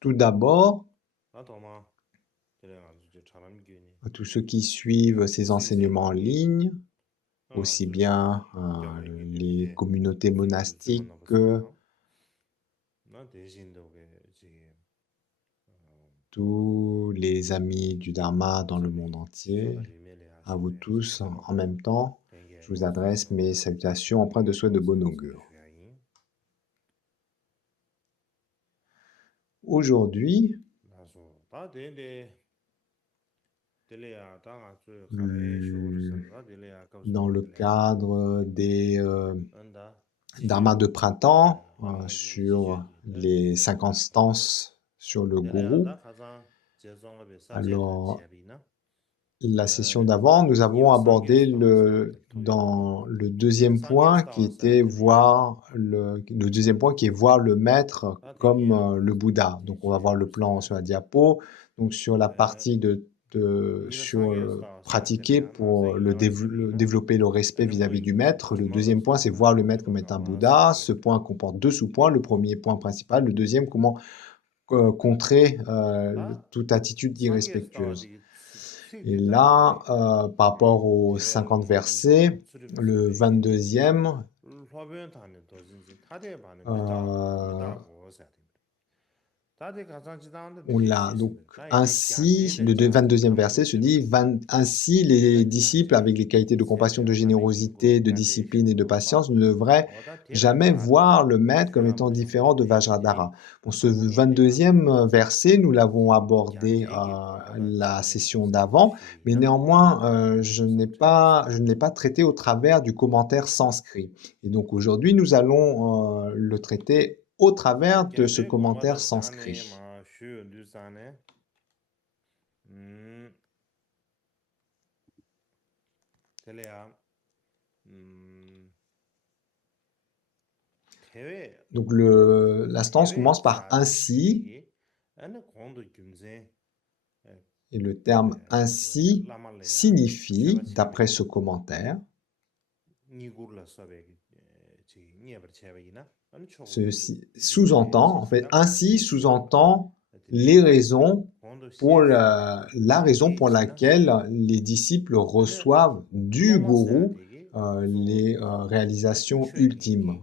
Tout d'abord, à tous ceux qui suivent ces enseignements en ligne, aussi bien les communautés monastiques que tous les amis du Dharma dans le monde entier, à vous tous en même temps, je vous adresse mes salutations empreintes de souhaits de bon augure. Aujourd'hui, dans le cadre des Dharma de printemps, sur les 50 stances sur le gourou, alors la session d'avant, nous avons abordé dans le deuxième point qui était voir le deuxième point qui est voir le maître comme le Bouddha. Donc on va voir le plan sur la diapo. Donc sur la partie pratiquer pour développer le respect vis-à-vis du maître. Le deuxième point, c'est voir le maître comme étant un Bouddha. Ce point comporte deux sous-points. Le premier point principal, le deuxième, comment contrer toute attitude irrespectueuse. Et là, par rapport aux 50 versets, le 22e, on l'a. Donc, ainsi, le 22e verset se dit « Ainsi, les disciples, avec les qualités de compassion, de générosité, de discipline et de patience, ne devraient jamais voir le maître comme étant différent de Vajradhara. » Bon, ce 22e verset, nous l'avons abordé la session d'avant, mais néanmoins, je ne l'ai pas traité au travers du commentaire sanskrit. Et donc, aujourd'hui, nous allons le traiter au travers de ce commentaire sanskrit. Donc la stance commence par « ainsi », et le terme « ainsi » signifie, d'après ce commentaire, sous-entend, en fait, ainsi sous-entend les raisons pour la raison pour laquelle les disciples reçoivent du gourou les réalisations ultimes.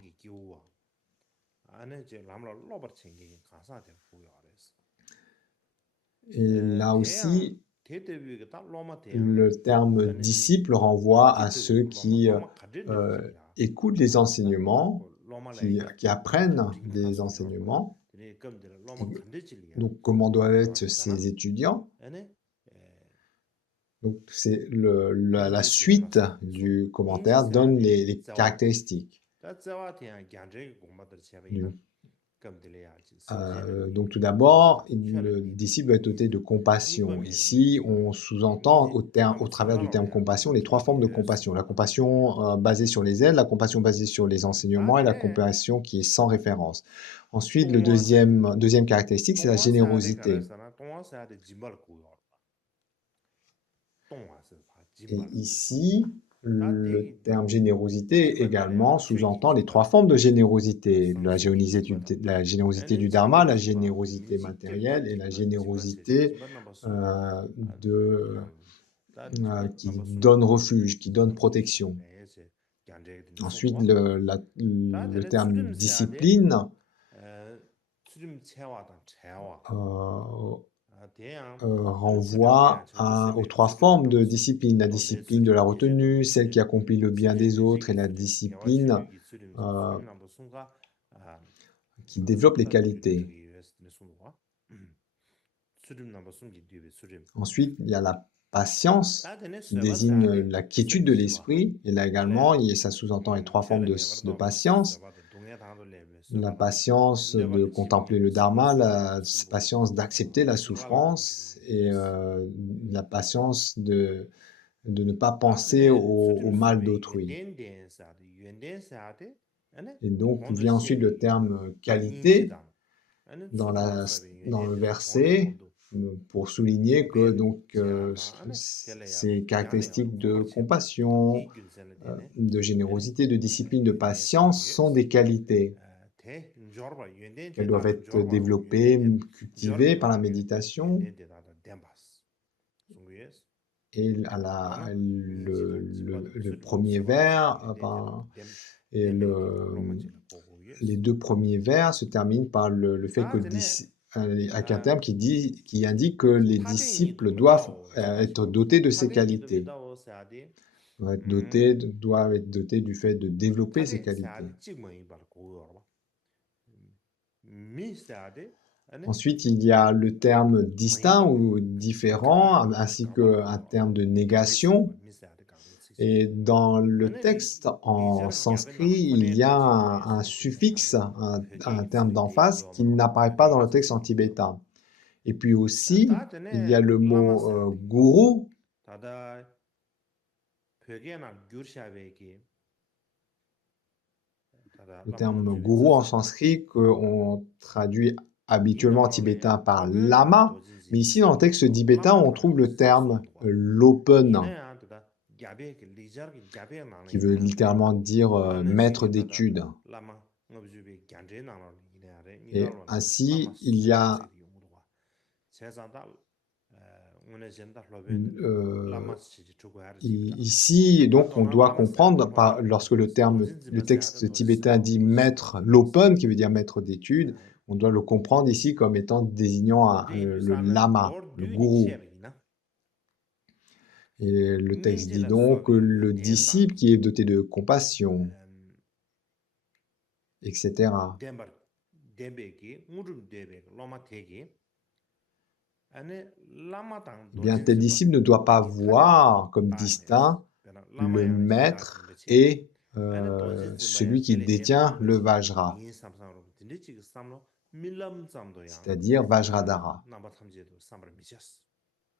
Et là aussi, le terme disciple renvoie à ceux qui écoutent les enseignements, qui apprennent des enseignements. Donc, comment doivent être ces étudiants? Donc, c'est la suite du commentaire donne les caractéristiques. Donc, tout d'abord, le disciple doit être doté de compassion. Ici, on sous-entend au travers du terme compassion les trois formes de compassion. La compassion basée sur les aides, la compassion basée sur les enseignements et la compassion qui est sans référence. Ensuite, le deuxième caractéristique, c'est la générosité. Et ici, le terme générosité également sous-entend les trois formes de générosité. La générosité du Dharma, la générosité matérielle et la générosité qui donne refuge, qui donne protection. Ensuite, le terme discipline renvoie aux trois formes de discipline. La discipline de la retenue, celle qui accomplit le bien des autres, et la discipline qui développe les qualités. Ensuite, il y a la patience, qui désigne la quiétude de l'esprit, et là également, ça sous-entend les trois formes de patience. La patience de contempler le Dharma, la patience d'accepter la souffrance, et la patience de ne pas penser au mal d'autrui. Et donc vient ensuite le terme qualité dans le verset pour souligner que donc ces caractéristiques de compassion, de générosité, de discipline, de patience sont des qualités. qu'elles doivent être développées, cultivées par la méditation. Et le premier vers, et les deux premiers vers se terminent par le fait que avec un terme qui indique que les disciples doivent être dotés de ces qualités, doivent être dotés du fait de développer ces qualités. Ensuite, il y a le terme distinct ou différent, ainsi qu'un terme de négation. Et dans le texte en sanskrit, il y a un suffixe, un terme d'emphase qui n'apparaît pas dans le texte en tibétain. Et puis aussi, il y a le mot gourou. Le terme gourou en sanskrit qu'on traduit habituellement en tibétain par lama, mais ici dans le texte tibétain on trouve le terme lopen, qui veut littéralement dire maître d'études. Et ainsi, il y a ici, donc, on doit comprendre, lorsque le texte tibétain dit maître lopen, qui veut dire maître d'études, on doit le comprendre ici comme étant désignant le lama, le gourou. Et le texte dit donc que le disciple qui est doté de compassion, etc. Eh bien, tel disciple ne doit pas voir comme distinct le maître et celui qui détient le Vajra, c'est-à-dire Vajradhara.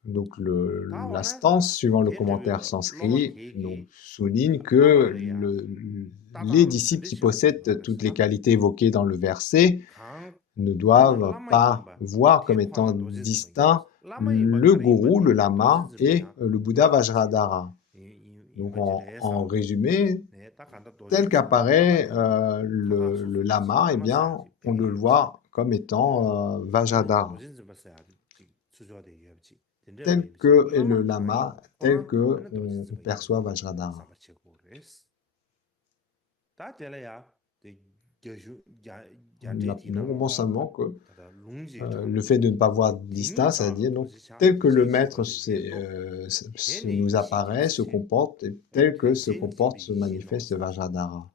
Donc la stance, suivant le commentaire sanskrit, souligne que les disciples qui possèdent toutes les qualités évoquées dans le verset ne doivent pas voir comme étant distincts le gourou, le lama et le Bouddha Vajradhara. Donc en résumé, tel qu'apparaît le lama, eh bien, on le voit comme étant Vajradhara. Tel que est le lama, tel que on perçoit Vajradhara. Nous comprenons simplement que le fait de ne pas voir distinct, c'est-à-dire donc tel que le maître nous apparaît, se comporte, et tel que se comporte, se manifeste Vajradhara.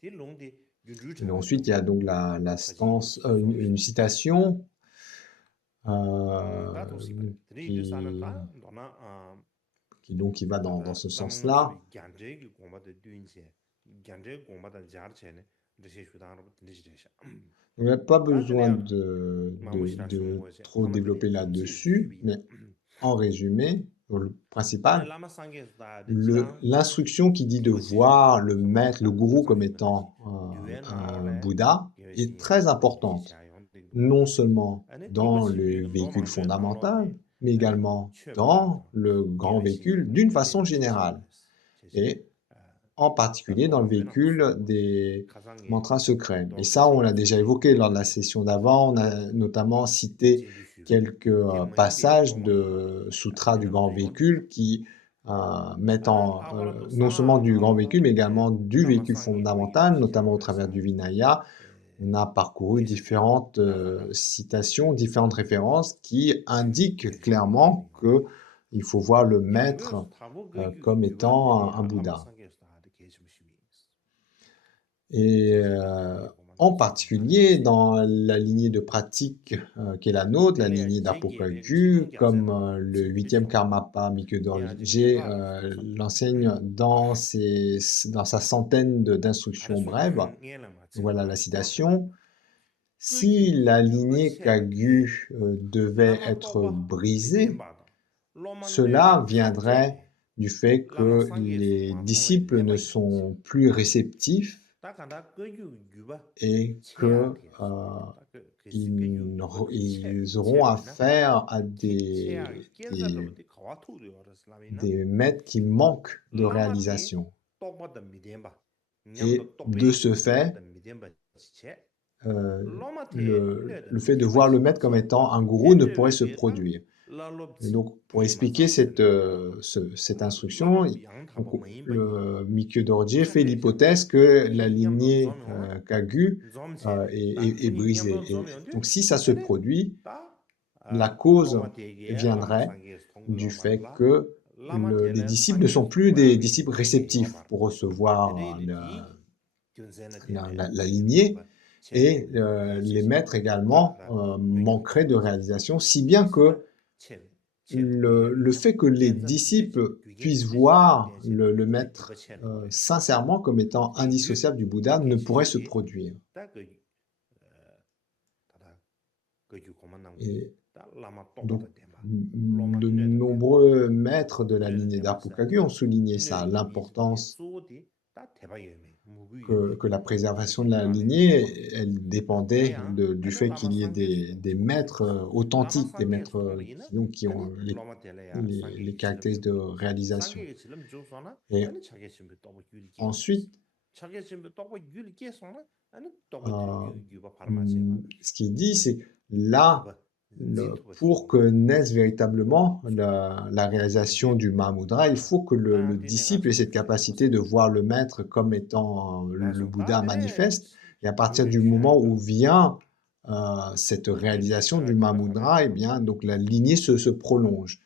Et ensuite, il y a donc la stance, une citation qui va dans ce sens-là. On n'a pas besoin de trop développer là-dessus, mais en résumé, le principal, l'instruction qui dit de voir le maître, le gourou comme étant un Bouddha est très importante, non seulement dans le véhicule fondamental, mais également dans le grand véhicule d'une façon générale, et en particulier dans le véhicule des mantras secrets. Et ça, on l'a déjà évoqué lors de la session d'avant, on a notamment cité quelques passages de sutras du grand véhicule qui mettent non seulement du grand véhicule, mais également du véhicule fondamental, notamment au travers du Vinaya. On a parcouru différentes citations, différentes références qui indiquent clairement qu'il faut voir le maître comme étant un Bouddha. Et en particulier dans la lignée de pratique qui est la nôtre, la lignée d'Apokagyu, comme le 8e Karmapa Mikyo Dorje l'enseigne dans sa centaine d'instructions brèves. Voilà la citation. Si la lignée Kagyu devait être brisée, cela viendrait du fait que les disciples ne sont plus réceptifs et qu'ils auront affaire à des maîtres qui manquent de réalisation. Et de ce fait, le fait de voir le maître comme étant un gourou ne pourrait se produire. Et donc, pour expliquer cette instruction, donc, le Mikyo Dorje fait l'hypothèse que la lignée Kagyu est brisée. Et donc, si ça se produit, la cause viendrait du fait que les disciples ne sont plus des disciples réceptifs pour recevoir la lignée, et les maîtres également manqueraient de réalisation, si bien que le fait que les disciples puissent voir le maître sincèrement comme étant indissociable du Bouddha ne pourrait se produire. Et donc, de nombreux maîtres de la lignée d'Arpu Kagyu ont souligné ça, l'importance que la préservation de la lignée, elle dépendait du fait qu'il y ait des maîtres authentiques, des maîtres qui ont les caractéristiques de réalisation. Et ensuite, ce qui est dit, c'est là, pour que naisse véritablement la réalisation du Mahamudra, il faut que le disciple ait cette capacité de voir le maître comme étant le Bouddha manifeste. Et à partir du moment où vient cette réalisation du Mahamudra, eh bien, donc la lignée se prolonge.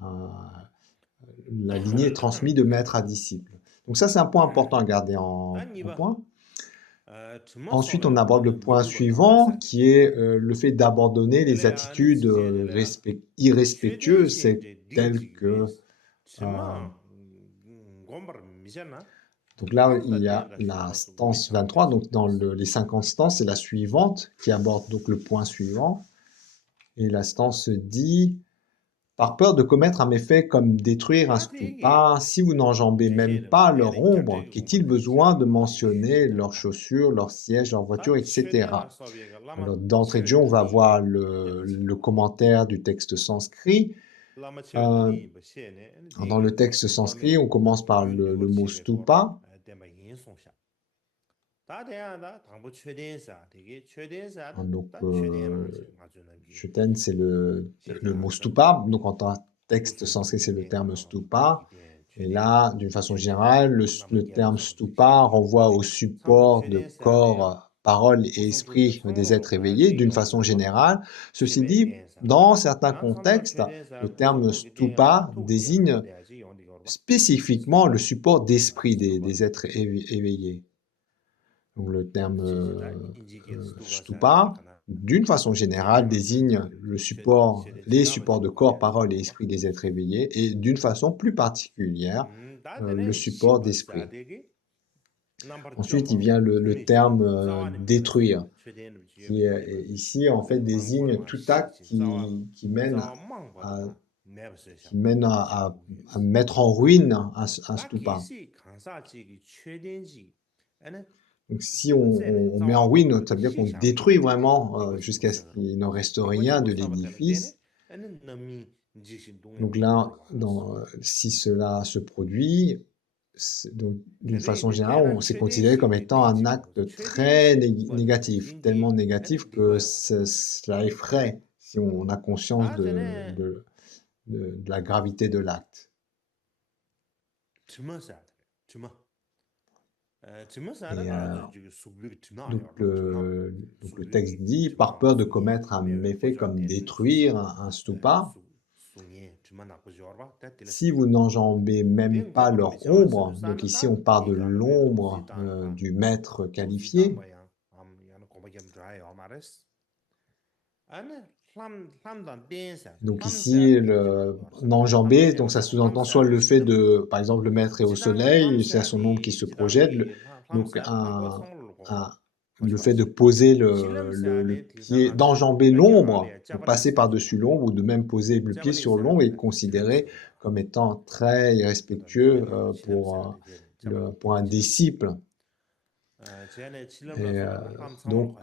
La lignée est transmise de maître à disciple. Donc ça, c'est un point important à garder en point. Ensuite, on aborde le point suivant, qui est le fait d'abandonner les attitudes irrespectueuses, telles que... donc là, il y a la stance 23, donc dans les 50 stances, c'est la suivante, qui aborde donc le point suivant. Et la stance dit... Par peur de commettre un méfait comme détruire un stupa, si vous n'enjambez même pas leur ombre, qu'est-il besoin de mentionner leurs chaussures, leurs sièges, leurs voitures, etc. Alors, d'entrée de jeu, on va voir le commentaire du texte sanskrit. Dans le texte sanskrit, on commence par le mot stupa. Donc, Shuten, c'est le mot stupa. Donc, en texte sanskrit, c'est le terme stupa. Et là, d'une façon générale, le terme stupa renvoie au support de corps, parole et esprit des êtres éveillés, d'une façon générale. Ceci dit, dans certains contextes, le terme stupa désigne spécifiquement le support d'esprit des êtres éveillés. Donc, le terme stupa, d'une façon générale, désigne les supports de corps, parole et esprit des êtres éveillés, et d'une façon plus particulière, le support d'esprit. Ensuite, il vient le terme détruire, qui ici, en fait, désigne tout acte qui mène à mettre en ruine un stupa. Donc, si on met en ruine, ça veut dire qu'on détruit vraiment jusqu'à ce qu'il ne reste rien de l'édifice. Donc là, si cela se produit, d'une façon générale, c'est considéré comme étant un acte très négatif, tellement négatif que cela effraie si on a conscience de la gravité de l'acte. Donc le texte dit, par peur de commettre un méfait comme détruire un stupa, si vous n'enjambez même pas leur ombre, donc ici on parle de l'ombre du maître qualifié, donc ici, n'enjamber, donc ça sous-entend soit le fait de, par exemple, le maître est au soleil, c'est à son ombre qui se projette, donc le fait de poser le pied, d'enjamber l'ombre, de passer par-dessus l'ombre, ou de même poser le pied sur l'ombre, est considéré comme étant très irrespectueux pour un disciple. Et donc,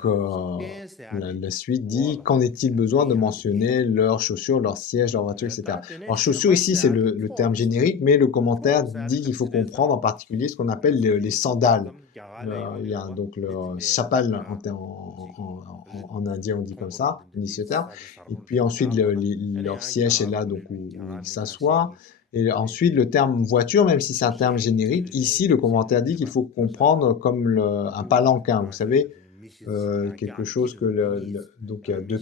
la suite dit, qu'en est-il besoin de mentionner leurs chaussures, leurs sièges, leurs voitures, etc. Alors, chaussures ici, c'est le terme générique, mais le commentaire dit qu'il faut comprendre en particulier ce qu'on appelle les sandales. Il y a donc le chapal en indien, on dit comme ça, on dit ce terme. Et puis ensuite, leur siège est là, donc où ils s'assoient. Et ensuite, le terme voiture, même si c'est un terme générique, ici, le commentaire dit qu'il faut comprendre comme un palanquin, vous savez, quelque chose que donc il y a deux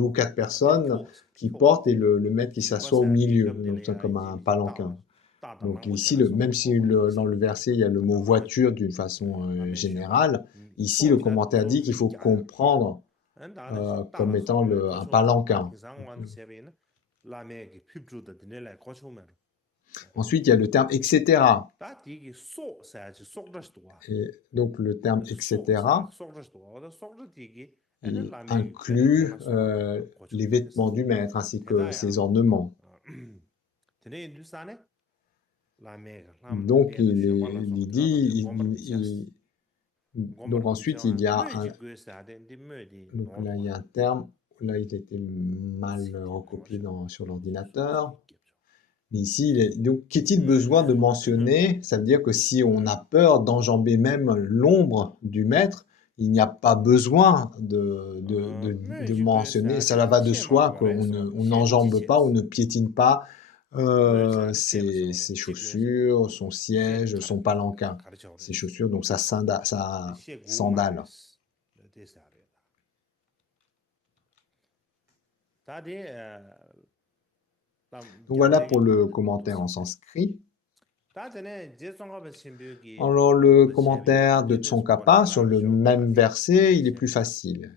ou quatre personnes qui portent et le maître qui s'assoit au milieu, donc c'est comme un palanquin. Donc ici, même si dans le verset, il y a le mot voiture d'une façon générale, ici, le commentaire dit qu'il faut comprendre comme étant un palanquin. Ensuite, il y a le terme etc. Et donc le terme etc. il inclut les vêtements du maître ainsi que ses ornements. Donc il dit, donc ensuite il y a donc là il y a un terme, là il était mal recopié sur l'ordinateur. Mais ici, donc qu'est-il besoin de mentionner? Ça veut dire que si on a peur d'enjamber même l'ombre du maître, il n'y a pas besoin de mentionner, cela va de soi qu'on n'enjambe pas, on ne piétine pas ses chaussures, son siège, son palanquin, ses chaussures, donc sa sandale. Donc voilà pour le commentaire en sanskrit. Alors le commentaire de Tsongkhapa sur le même verset, il est plus facile.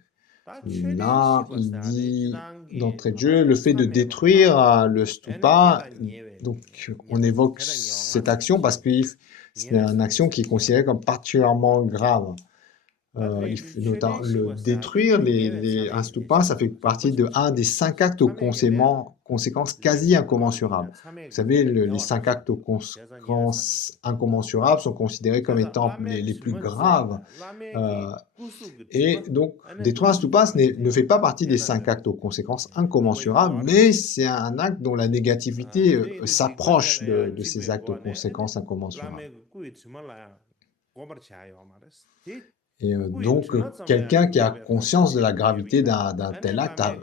Là, il dit d'entrée de jeu, le fait de détruire le stupa, donc on évoque cette action parce que c'est une action qui est considérée comme particulièrement grave. Le détruire un stupa, ça fait partie un des 5 actes aux conséquences quasi incommensurables. Vous savez, les 5 actes aux conséquences incommensurables sont considérés comme étant les plus graves. Et donc, détruire un stupa ne fait pas partie des 5 actes aux conséquences incommensurables, mais c'est un acte dont la négativité s'approche de ces actes aux conséquences incommensurables. Et donc, quelqu'un qui a conscience de la gravité d'un tel acte a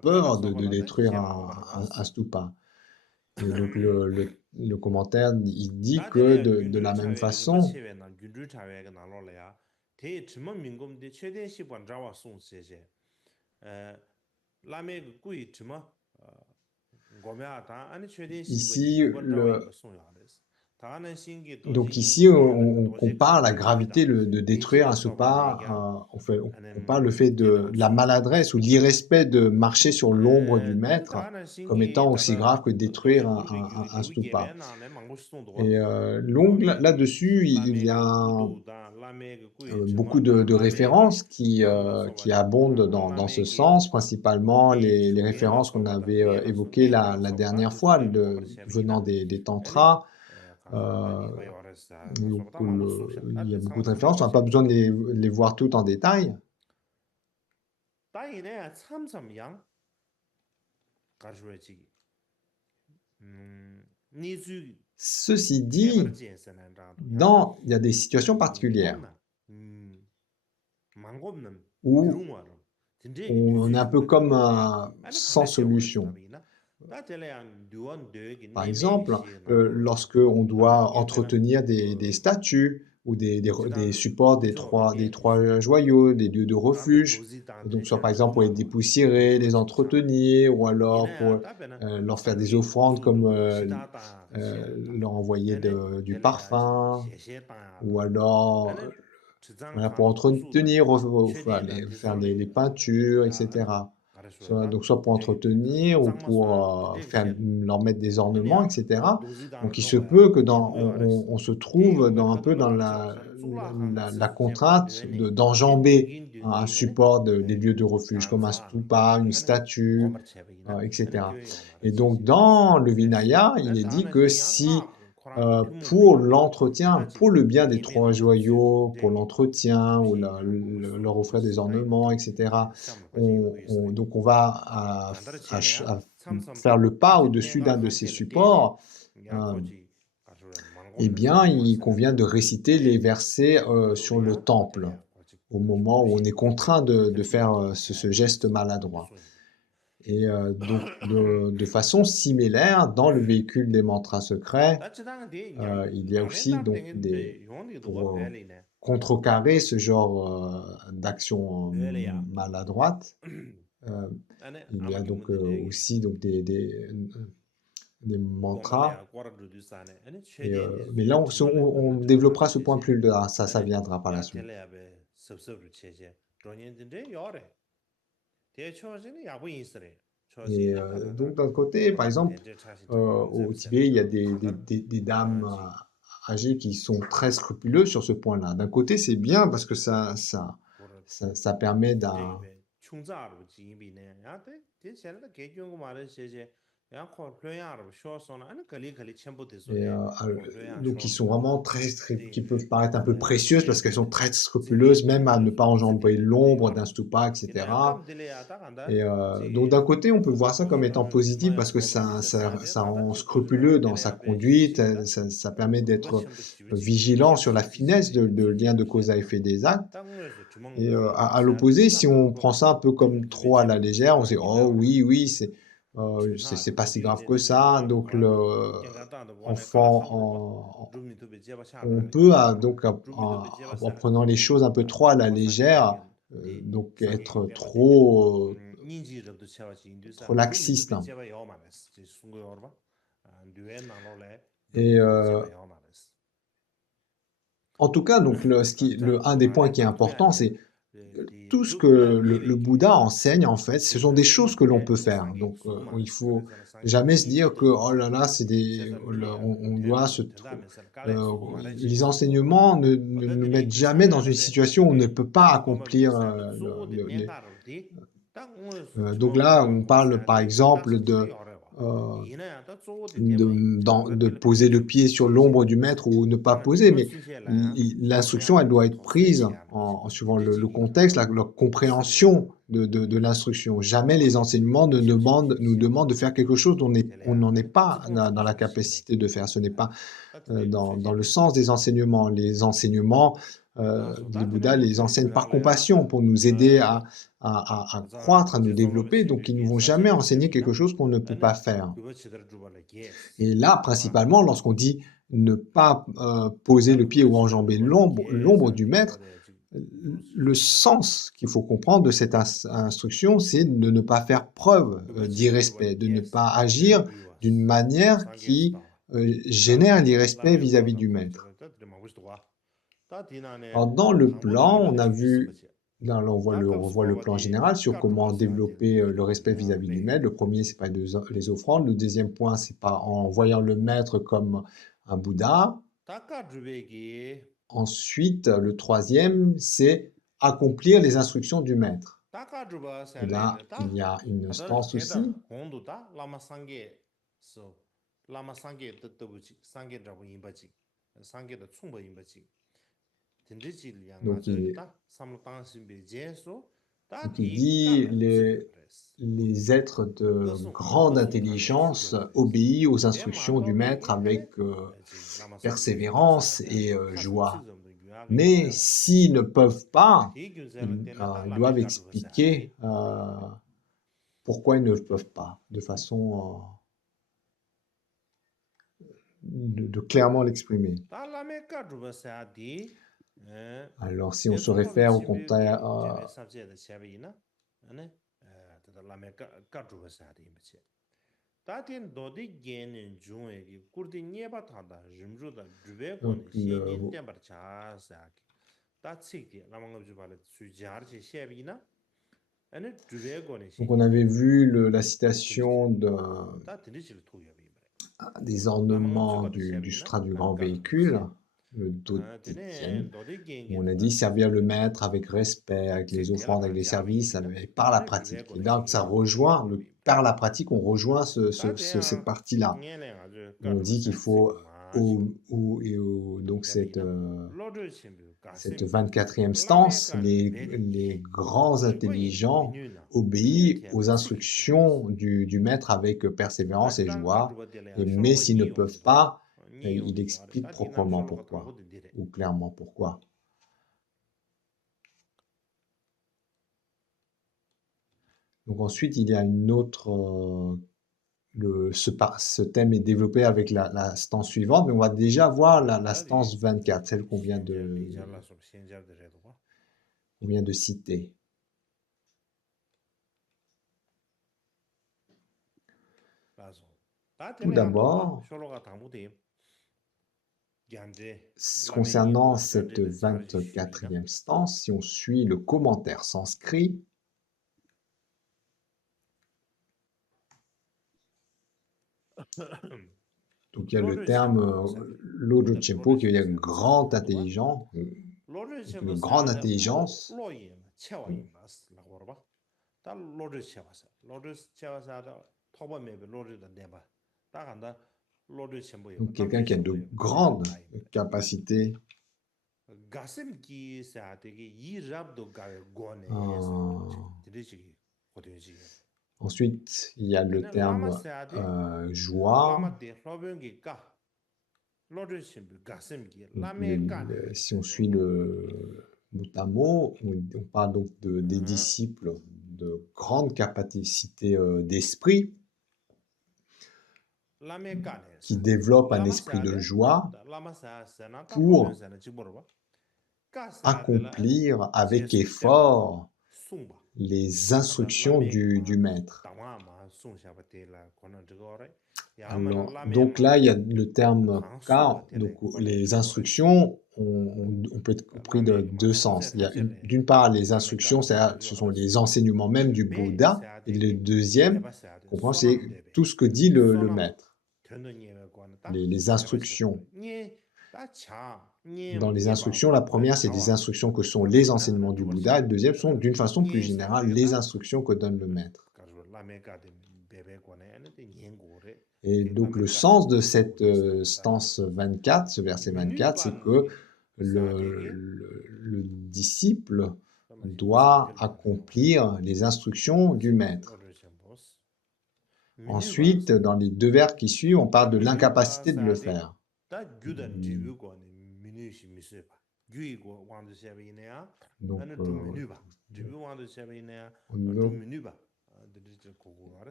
peur de détruire un stupa. Et donc, le commentaire, il dit que de la même façon, ici, donc ici, on compare la gravité de détruire un stupa, on compare le fait de la maladresse ou l'irrespect de marcher sur l'ombre du maître comme étant aussi grave que détruire un stupa. Et donc là-dessus, il y a beaucoup de références qui abondent dans ce sens, principalement les références qu'on avait évoquées la dernière fois, venant des tantras. Donc, il y a beaucoup de références, on n'a pas besoin de les voir toutes en détail. Ceci dit, il y a des situations particulières où on est un peu comme sans solution. Par exemple, lorsque on doit entretenir des statues ou des supports des trois joyaux, des lieux de refuge, donc soit par exemple pour les dépoussiérer, les entretenir, ou alors pour leur faire des offrandes comme leur envoyer du parfum, ou alors voilà, pour entretenir, faire les peintures, etc. Soit pour entretenir ou pour leur mettre des ornements, etc. Donc il se peut que on se trouve un peu dans la contrainte d'enjamber un support des lieux de refuge, comme un stupa, une statue, etc. Et donc dans le Vinaya, il est dit que si pour l'entretien, pour le bien des trois joyaux, pour l'entretien, ou leur offrir des ornements, etc. Donc on va faire le pas au-dessus d'un de ces supports, eh bien, il convient de réciter les versets sur le temple, au moment où on est contraint de faire ce geste maladroit. Et donc, de façon similaire, dans le véhicule des mantras secrets, il y a aussi donc pour contrecarrer ce genre d'action maladroite, euh, il y a donc aussi donc des mantras. Mais là, on développera ce point plus tard, ça viendra par la suite. Et donc d'un côté, par exemple, au Tibet, il y a des dames âgées qui sont très scrupuleuses sur ce point-là. D'un côté, c'est bien parce que ça permet d'un... Et, donc, ils sont vraiment qui peuvent paraître un peu précieuses parce qu'elles sont très scrupuleuses, même à ne pas enjamber l'ombre d'un stupa, etc. Et donc, d'un côté, on peut voir ça comme étant positif parce que ça rend scrupuleux dans sa conduite, ça permet d'être vigilant sur la finesse de lien de cause à effet des actes. Et à l'opposé, si on prend ça un peu comme trop à la légère, on se dit, oh oui, oui, c'est pas si grave que ça. Donc, on peut, donc, en prenant les choses un peu trop à la légère, donc être trop laxiste. Et en tout cas, donc, un des points qui est important, c'est tout ce que le Bouddha enseigne, en fait, ce sont des choses que l'on peut faire. Donc, il faut jamais se dire que, oh là là, on doit les enseignements ne nous mettent jamais dans une situation où on ne peut pas accomplir donc là, on parle par exemple euh, de poser le pied sur l'ombre du maître ou ne pas poser, mais l'instruction, elle doit être prise en suivant le contexte, la compréhension de l'instruction. Jamais les enseignements nous demandent de faire quelque chose dont on n'en est pas dans la capacité de faire. Ce n'est pas dans le sens des enseignements. Les enseignements, les Bouddhas les enseignent par compassion pour nous aider à croître, à nous développer. Donc, ils ne vont jamais enseigner quelque chose qu'on ne peut pas faire. Et là, principalement, lorsqu'on dit ne pas poser le pied ou enjamber l'ombre du maître, le sens qu'il faut comprendre de cette instruction, c'est de ne pas faire preuve d'irrespect, de ne pas agir d'une manière qui génère l'irrespect vis-à-vis du maître. Alors, dans le plan, on a vu, là on revoit le plan général sur comment développer le respect vis-à-vis du maître. Le premier, c'est pas les offrandes. Le deuxième point, c'est pas en voyant le maître comme un Bouddha. Ensuite, le troisième, c'est accomplir les instructions du maître. Et là, il y a une stance aussi. Donc, il dit les êtres de grande intelligence obéissent aux instructions du maître avec persévérance et joie. Mais s'ils ne peuvent pas, ils doivent expliquer pourquoi ils ne peuvent pas, de façon de clairement l'exprimer. Alors, si on se réfère au contraire donc on avait vu la citation des ornements du Sutra du Grand Véhicule, le Doditien, où on a dit servir le maître avec respect, avec les offrandes, avec les services, par la pratique. Et donc ça rejoint, par la pratique, on rejoint cette partie-là. On dit qu'il faut, donc cette 24e stance, les grands intelligents obéissent aux instructions du maître avec persévérance et joie, mais s'ils ne peuvent pas, Et il explique proprement pourquoi, ou clairement pourquoi. Donc ensuite, il y a une autre... ce thème est développé avec la stance suivante, mais on va déjà voir la stance 24, celle qu'on vient de citer. Tout d'abord, concernant cette 24e stance, si on suit le commentaire sanskrit, donc il y a le terme Lodro Chenpo qui veut dire grand intelligent, une grande intelligence. Donc quelqu'un qui a de grandes capacités. Ensuite, il y a le terme joie. Si on suit le mot à mot, on parle donc des disciples de grande capacité d'esprit, qui développent un esprit de joie pour accomplir avec effort les instructions du maître. Alors, donc là, il y a le terme ka, donc les instructions, on peut être pris de deux sens. Il y a d'une part les instructions, ce sont les enseignements même du Bouddha, et le deuxième, comprend, c'est tout ce que dit le maître. Les instructions. Dans les instructions, la première, c'est des instructions que sont les enseignements du Bouddha, et le deuxième sont, d'une façon plus générale, les instructions que donne le maître. Et donc le sens de cette stance 24, ce verset 24, c'est que le disciple doit accomplir les instructions du maître. Ensuite, dans les deux vers qui suivent, on parle de l'incapacité de le faire.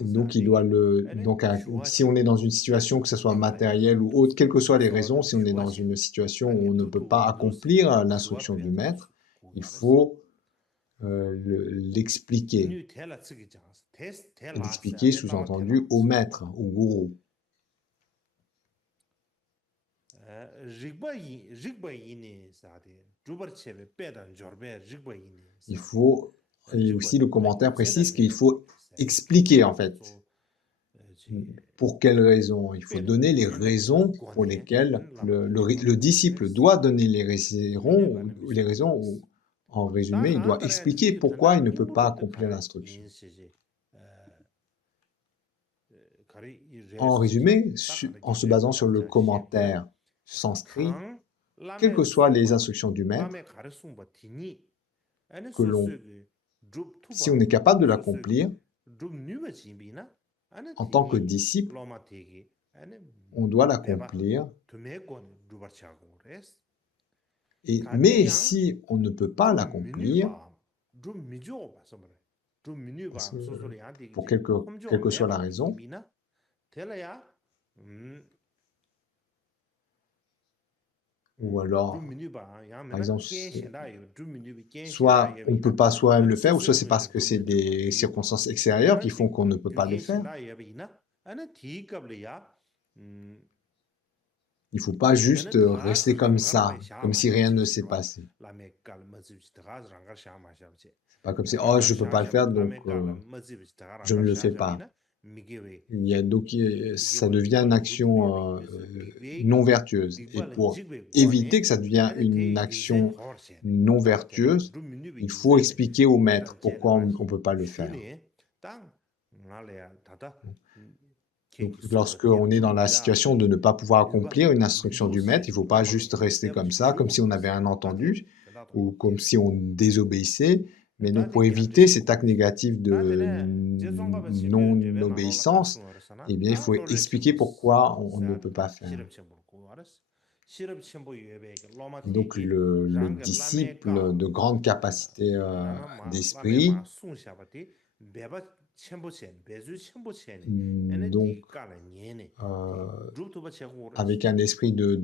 Donc il doit si on est dans une situation, que ce soit matérielle ou autre, quelles que soient les raisons, si on est dans une situation où on ne peut pas accomplir l'instruction du maître, il faut l'expliquer. L'expliquer, sous-entendu, au maître, au gourou. Il faut, et aussi le commentaire précise qu'il faut expliquer en fait. Pour quelles raisons? Il faut donner les raisons pour lesquelles le disciple doit donner les raisons où, en résumé, il doit expliquer pourquoi il ne peut pas accomplir l'instruction. En résumé, en se basant sur le commentaire sanskrit, quelles que soient les instructions du maître, si on est capable de l'accomplir, en tant que disciple, on doit l'accomplir. Mais si on ne peut pas l'accomplir, pour quelle que soit la raison, ou alors, par exemple, soit on ne peut pas soi-même le faire, ou soit c'est parce que c'est des circonstances extérieures qui font qu'on ne peut pas le faire. Il ne faut pas juste rester comme ça, comme si rien ne s'est passé. C'est pas comme si, oh, je ne peux pas le faire, donc je ne le fais pas. Donc, ça devient une action non vertueuse. Et pour éviter que ça devienne une action non vertueuse, il faut expliquer au maître pourquoi on ne peut pas le faire. Donc, lorsqu'on est dans la situation de ne pas pouvoir accomplir une instruction du maître, il ne faut pas juste rester comme ça, comme si on avait rien entendu, ou comme si on désobéissait, Mais donc 다디 pour éviter 갸르데시 cet acte négatif de 다디네 제송가바 심비오 데베 나로라 non-obéissance, 카르송어르사나 eh bien, il 다 faut 로레 expliquer 쳔보스 pourquoi on ne 사야데 peut pas faire. 시럽 쳔보 고아르스 시럽 쳔보 유에베 Et donc 로마티기 le 랑 라메 disciple 가 de grande capacité 라마 마 라메 마 d'esprit, 숭샤바티 베바 쳔보첸 베주 쳔보첸이 donc 에네디 까라 녜네 euh, 루투바 쳔고르스 avec un esprit de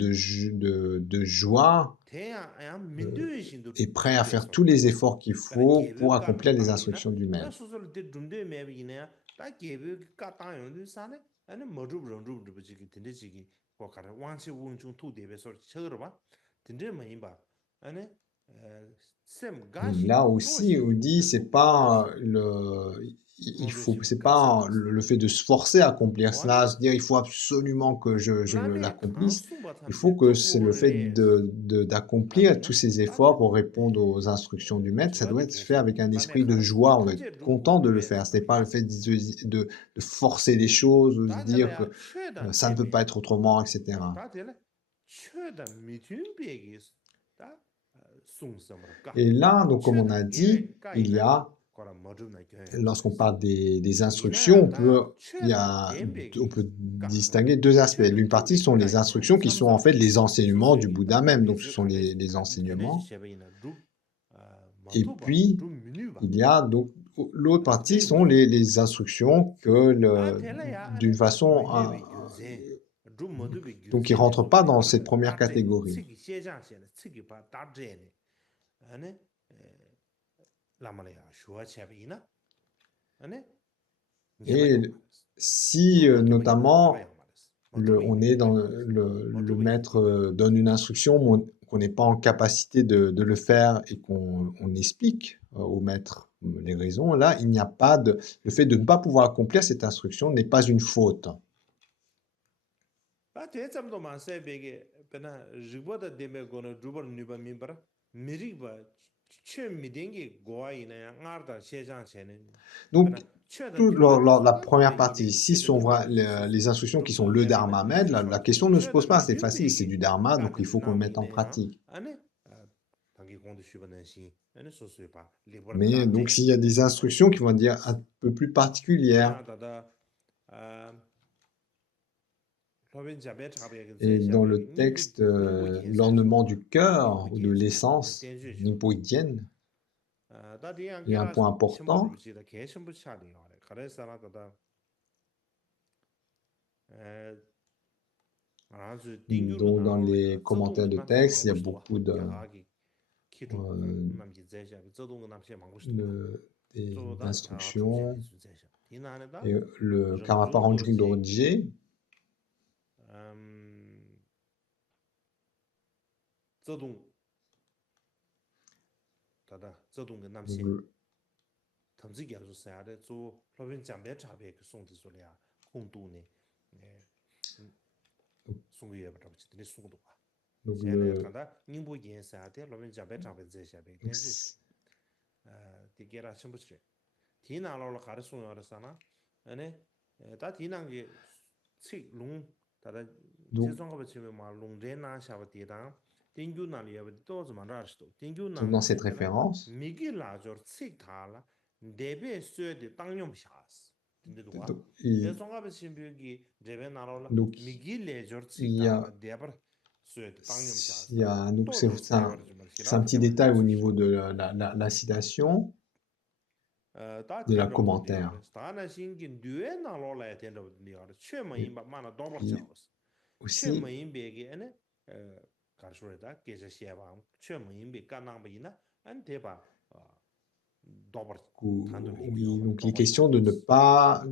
joie, 대야 야 euh, 민두의 신도 est prêt à faire 둠베서 tous les efforts qu'il 그래 faut pour 개별 accomplir 까는 les 땅이나 instructions du 다 maître. 소설 때 둠데 맵이네 다 개별 까 땅용도 사네 아니 뭐루브루브루브 지기 든데지기 뭐가라 왕시 운중 투데베서 쳐들어 봐 든데 많이 봐 아니 샘 가시 Là aussi, 조시 on dit, c'est pas il faut, 론도시 c'est pas 가사바스 le fait de se forcer à accomplir cela, 뭐네 se dire il faut absolument que je 라메 l'accomplisse. 강수바 Il faut 탐데 que c'est le fait 쪼고레스 d'accomplir tous 라메나 ces efforts 다데 pour répondre aux instructions du maître. Ça doit 저와데 être fait 계셔 avec un 라메 esprit de 가라 joie. On doit être 탐제 룸 content de le faire. 유에스 Ce n'est pas le 말이야 fait de forcer les choses, ou de se dire que 다들야 최다 ça ne peut pas 데베 être autrement, etc. 다들 최다 미준비에게 다 숭섬으로 까 Et là, donc, comme on 최다 a dit, 게 il y 까이나 a 거라 뭐좀나 교회 lorsqu'on 버렸어 parle des instructions, 이나 다 최다 on 댐베기 peut 까 distinguer deux aspects. 최다 L'une partie 둠비 sont les 까이나 instructions qui sont en 삼삼 fait les enseignements du 소소기 Bouddha 다 même. Donc ce 미주 sont 칸데지 les 칸 칸데지 enseignements. 셰베이나 루 Et 마투바 puis, 루 미뉴바 il y a donc l'autre partie 데 sont 모두 les instructions 다 텔라야 d'une 아니 façon, 미뉴비 교제 루 모두비 donc qui 교제 rentrent 내서 pas dans 내가라 cette première 다제 catégorie. 츠기 시장시에 츠기 바 다제네 아니 라마레야 슈아 쳔베이나 아니 Et 냐바야 말았어 si 루 모두비 notamment 냐바야 말았어 모두비 on est dans 냐바야 le 모두비 maître donne une instruction, qu'on n'est pas en capacité de le faire et on explique au maître les raisons, là, il n'y a pas le fait de ne pas pouvoir accomplir cette instruction n'est pas une faute. 아 대점도 만세베게 베나 리보다 데메고노 두버 니바 민바라 미리바 최 미댕기 고아이네 나르다 세장세네 Donc, 베나 최다 toute la 튜베베소다 première partie, 랭게베 si 최다 sont 튜베베소스 les instructions qui sont 두두 le 레베나 dharma maître, la 미주쇼 question ne se 최다 pose pas, c'est facile, c'est du 미준베기 dharma, donc il 까데 faut qu'on le mette en 나미네야 pratique. 아니 당기 공도 슈바는시 아니 소소이바 리보라 Mais donc, 다제 s'il y a des instructions qui vont dire un peu plus particulières, 나다다 아 et dans le texte, l'ornement du cœur ou de l'essence, Nimpo-Yen, il y a un point important. Donc, dans les commentaires de texte, il y a beaucoup d'instructions. Et le Karmaparanjung Dorje, donc, donc le, donc, 디게라 첨부치 디나로로 가르송을 알았잖아 아니 다 디난게 책롱 다다 donc, 제송가 버치면 막 롱데나 샤바디다 띵규나리야 또즈만 라스도 donc dans 띵규나게 cette 되나 référence, 미길라저 책탈라 데베 스웨데 땅용 샤스 딘데도와 donc, il, 제송가 버치면기 레베 나로라 donc, 미길레저 il y a, 책탈라 데버 스웨데 땅용 il y 샤스 a, donc 또저 c'est un petit détail au niveau de la citation 다 de la 텐더도 commentaire. 되어요. 다나 신긴 뒤에 나로라야 텐더도 되어요. Et, 최마인 마나 도버 et 차오스. aussi, 최마인 베게네 가르소레다 계제 시에바 최마인 베 까나바이나 안 대바 도버 탄도 oui, 리비오 donc il est 도버 question de ne 차오스. pas,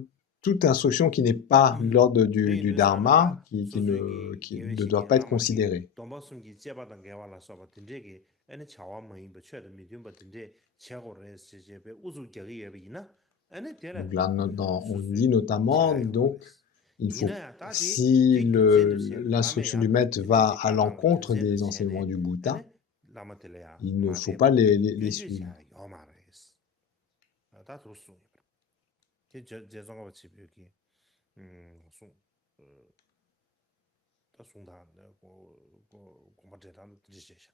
toute instruction qui n'est pas l'ordre du 레이드 dharma, 사나다 소소기 qui ne doit 예외시기 pas être 라마티 considérée. 도버숨기 제바단 개발라 서버 든제기 아니 차와마인 베 최도 미디움 버든제 최고레스 제베 우주격이 예비나 아니 데라 Donc là, on dit 소소기 notamment, 차요 donc, 말레스 il faut, 이나 다시 si 대규제도세 l'instruction du 라메야 maître va 딘데지 à 까나바 l'encontre 규제도 des enseignements 세네 du 아니 Bouddha, 라마텔레야 il ne faut pas 마데바 les suivre. 규제샤 요마레스 다 도수 제정가 같이 여기 송 다 송다 공부대단 드리제샤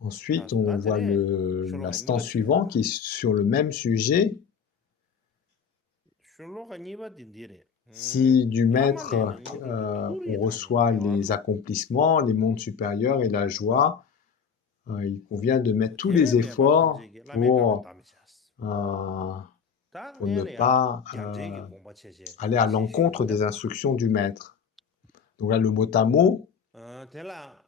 Ensuite, 다스 on voit 다들의 l'instant 셜로가 suivant qui est sur le même sujet. 니바 딘디레 Si du maître, 라말레는 우주도 on 둘이 다는 reçoit les 대화로 accomplissements, les mondes supérieurs et la joie, il convient de mettre tous les 대외 efforts 바탕지게 라메가로 pour, 담으셨어 euh, 다 ne 내려야 pas 갸제기 공부체제 aller à l'encontre des 시슈다 instructions du maître. Donc là, le mot à mot, 텔라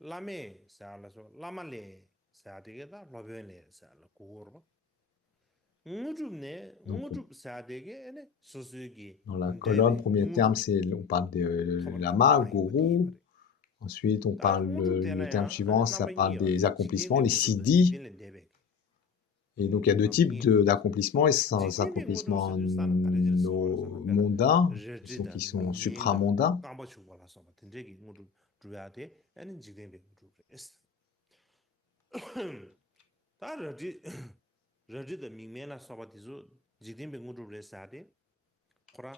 라메 살라서 라말레 사데게다 로베네 살라 고르바 우주네 donc 우주 사데게네 소수기 dans la colonne, 데베 premier terme, 우주 on parle de 토벌 lama, 타이버디 gourou. 버리 Ensuite, on 다 parle, 우주 le terme 때라야 suivant, 아니 ça parle 남바니요 des accomplissements, 지딘데 les 우주도 siddhis. 지딘데 데베 Et donc, il y a deux types 남바니 d'accomplissements. Et sans 지딘데 우주 accomplissements 수주산 가르쳐 수월선 베라 mondains, 저지다 qui sont 민민다 supramondains. 깜바 추고라서 된제기 우주 주야데 아니 지딘데 우주 에스 다 저지다 민민나 서바디조 지딘데 우주 레사데 코라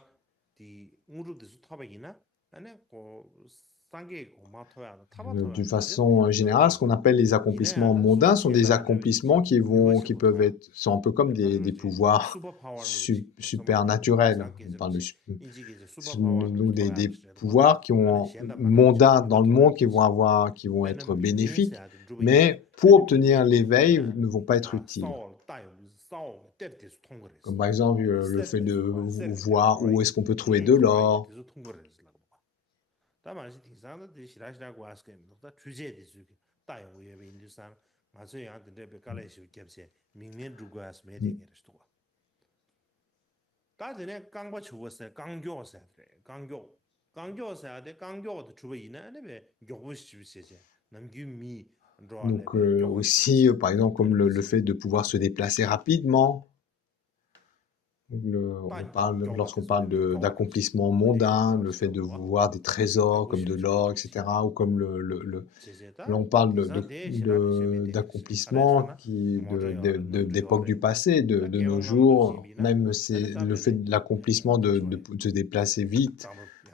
디 우주 디수 타바기나 아니 고 상게 고마 토야 타바 토야 D'une 되지 façon générale, ce qu'on appelle les 이내 accomplissements 안에 mondains sont des 소시에다 되게 accomplissements qui 유버시고 peuvent 토야 être, sont un peu comme des 가르는 제 pouvoirs 슈퍼 파워를 지 섬바디 supernaturels. 상게 On parle de, 저지 인지게 이제 슈퍼 donc 파워를 des 토야 그래도 pouvoirs qui 아니 ont 셴다 바탕지 mondains dans 고르바 le monde, 토야 qui vont 배는 être bénéfiques, 민민세야 주베이나 mais pour 아니 obtenir l'éveil, 민민이나 ne vont pas être 다 utiles. 싸워 때때서 통과를 Comme 했어 par exemple 아니 le fait de 세르 세르 voir où est-ce qu'on peut trouver de l'or. 계속 통과를 했어 다만시 딩상의 시라시라고 아스케면 다 주제에 주기 따요 예배 인도산 맞아요 근데 깔래시 겹세 민민 주고스 메딩을 했어 다전에 강바 주고서 강교서 강교서야 돼 강교도 주베이나 아니면 교부시 주세제 남규미 Donc aussi, par exemple, comme le fait de pouvoir se déplacer rapidement. Lorsqu'on parle d'accomplissement mondain, le fait de voir des trésors comme de l'or, etc., ou comme là on parle d'accomplissement d'époque du passé, de nos jours, même c'est le fait de l'accomplissement de se déplacer vite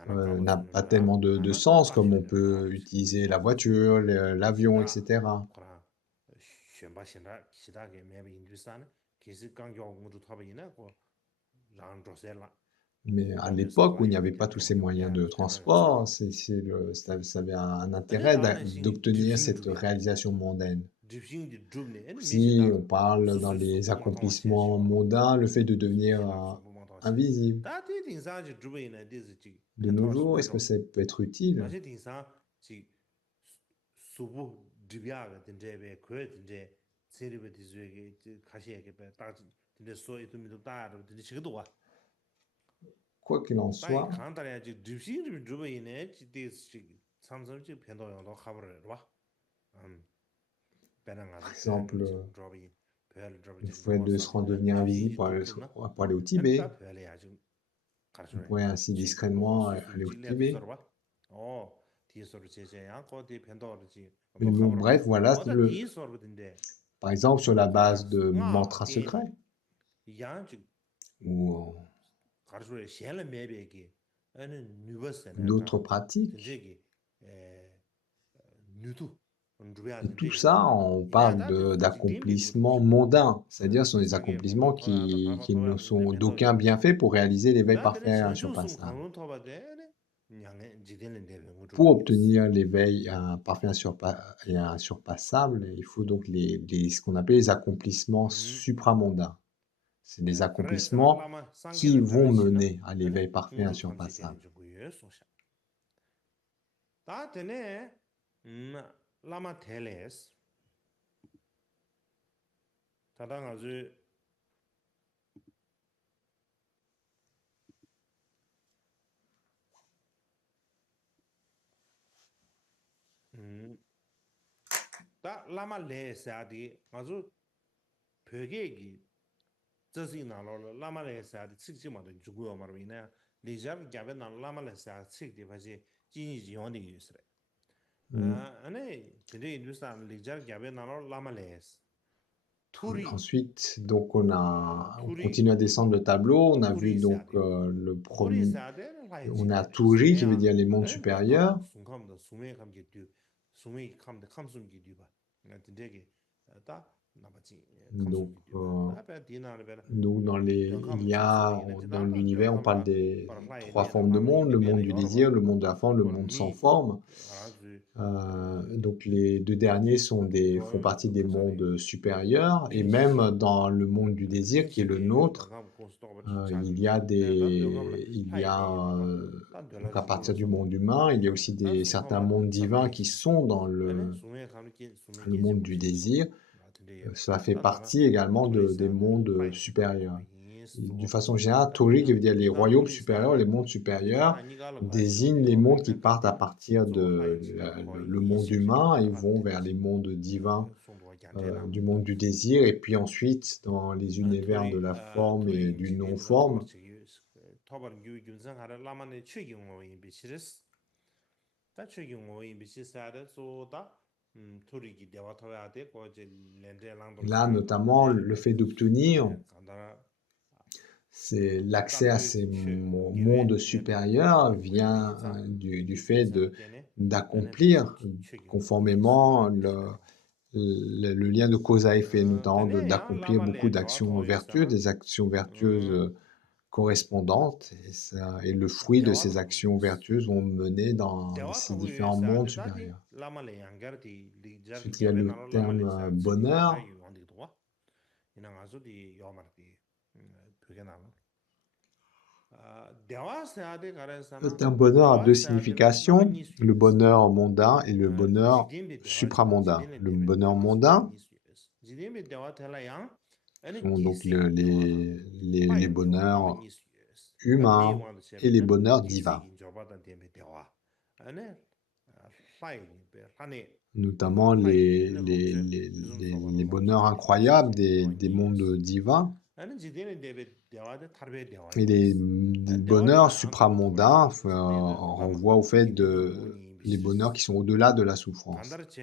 n'a pas tellement de sens, comme on peut utiliser la voiture, l'avion, etc. Mais à l'époque où il n'y avait pas tous ces moyens de transport, ça avait un intérêt d'obtenir cette réalisation mondaine. Si on parle dans les accomplissements mondains, le fait de devenir invisible. De nos jours, est-ce que ça peut être utile? Quoi qu'il en soit, par exemple, le fait de se rendre devenir invisible pour aller au Tibet, on pourrait ainsi discrètement aller au Tibet. Mais bon, bref, voilà, par exemple, sur la base de mantras secrets, ou d'autres pratiques. Et tout ça, on parle d'accomplissements mondains, c'est-à-dire ce sont des accomplissements qui ne sont d'aucun bienfait pour réaliser l'éveil parfait et insurpassable. Pour obtenir l'éveil parfait et insurpassable, il faut donc ce qu'on appelle les accomplissements supramondains. C'est des accomplissements qui vont mener à l'éveil parfait et insurpassable. Lama teles tadang azu da lama le sadi azu pögegi zasi na lo lama le sadi sikji ma de jugo ma ina lejar gabe na lama le sadi sikji ba ji jinyi ji yon de yusre Ensuite, donc on continue à descendre le tableau. On a vu donc le premier, on a Turi qui veut dire les mondes supérieurs. tinde기 다 나머지 Donc, 감성이 되면 다 디나를 배라 donc il y 영감을 쳐서 a, 얘는 dans 지다다 l'univers, on parle 영감바 des 버터플라이 trois 내다 formes de 라마 monde, 이미 le 배는 monde du 여러분 désir, le monde de la forme, le 그걸 monde sans 미 forme. 아주 Donc les deux derniers font partie 로잉 des 가사리 mondes supérieurs, et même 미니시 dans le monde du désir, qui est le 미니시게 nôtre, 영감 고스톱을 il 차지 y a 내가 영감을 il y 파이 a, 내려봐 단 donc à 될라지 partir du 보여서 monde humain, il y a aussi 단 certains 송하바 mondes divins qui 차바이시 sont dans 아니 송에 감기 송에 le 계제 monde du 보시서 désir. 같은데요 Cela fait 다다나 partie également des 토리사데 mondes 파이 supérieurs. 고바 D'une 인스도 façon générale, Tori, qui 다디나 veut dire les 지다 royaumes supérieurs, les 토리사데 mondes 디다 supérieurs, 아니가로 désignent 가지오데 les mondes qui 요베 partent à 간데 partir 조 de 파이 지다 거의 le monde 인시지 humain et vont vers les 나라테지 mondes divins 송도가 간테나 du monde du désir, et puis ensuite dans les 아니 univers de la forme et 토리 du 지대도 토버 non-forme. 지기 토버 규 균상 하라 라만의 최경호의 비시스 다 최경호의 비시스하다 소다 토리기 대화 토야 돼 거제 렌데랑도 Et là, notamment, le fait d'obtenir, 간다 c'est l'accès à ces mondes supérieurs vient du fait d'accomplir conformément le lien de cause à effet, notamment d'accomplir beaucoup d'actions vertueuses, des actions vertueuses correspondantes, et le fruit de ces actions vertueuses vont mener dans ces différents mondes supérieurs. Ensuite, il y a le terme bonheur. Le terme bonheur a deux significations, le bonheur mondain et le bonheur supramondain. Le bonheur mondain sont donc les bonheurs humains et les bonheurs divins, notamment les bonheurs incroyables des mondes divins. Et les bonheurs supramondains renvoient au fait de les bonheurs qui sont au-delà de la souffrance. Ensuite,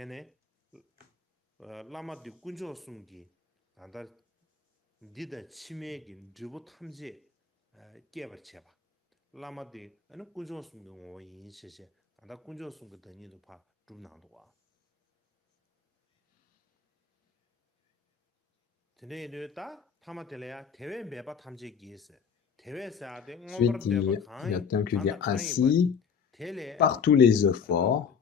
il y a un terme qui veut dire ainsi, par tous les efforts,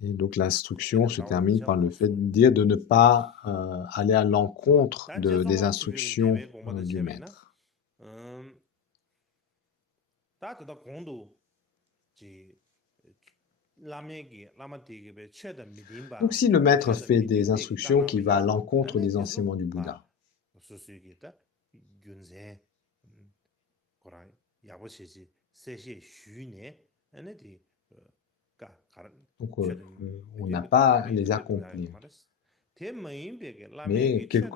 et donc l'instruction se termine par le fait de dire de ne pas aller à l'encontre des instructions du maître. Donc si le maître fait des instructions qui vont à l'encontre des enseignements du Bouddha, donc on n'a pas à les accomplir. Mais quelles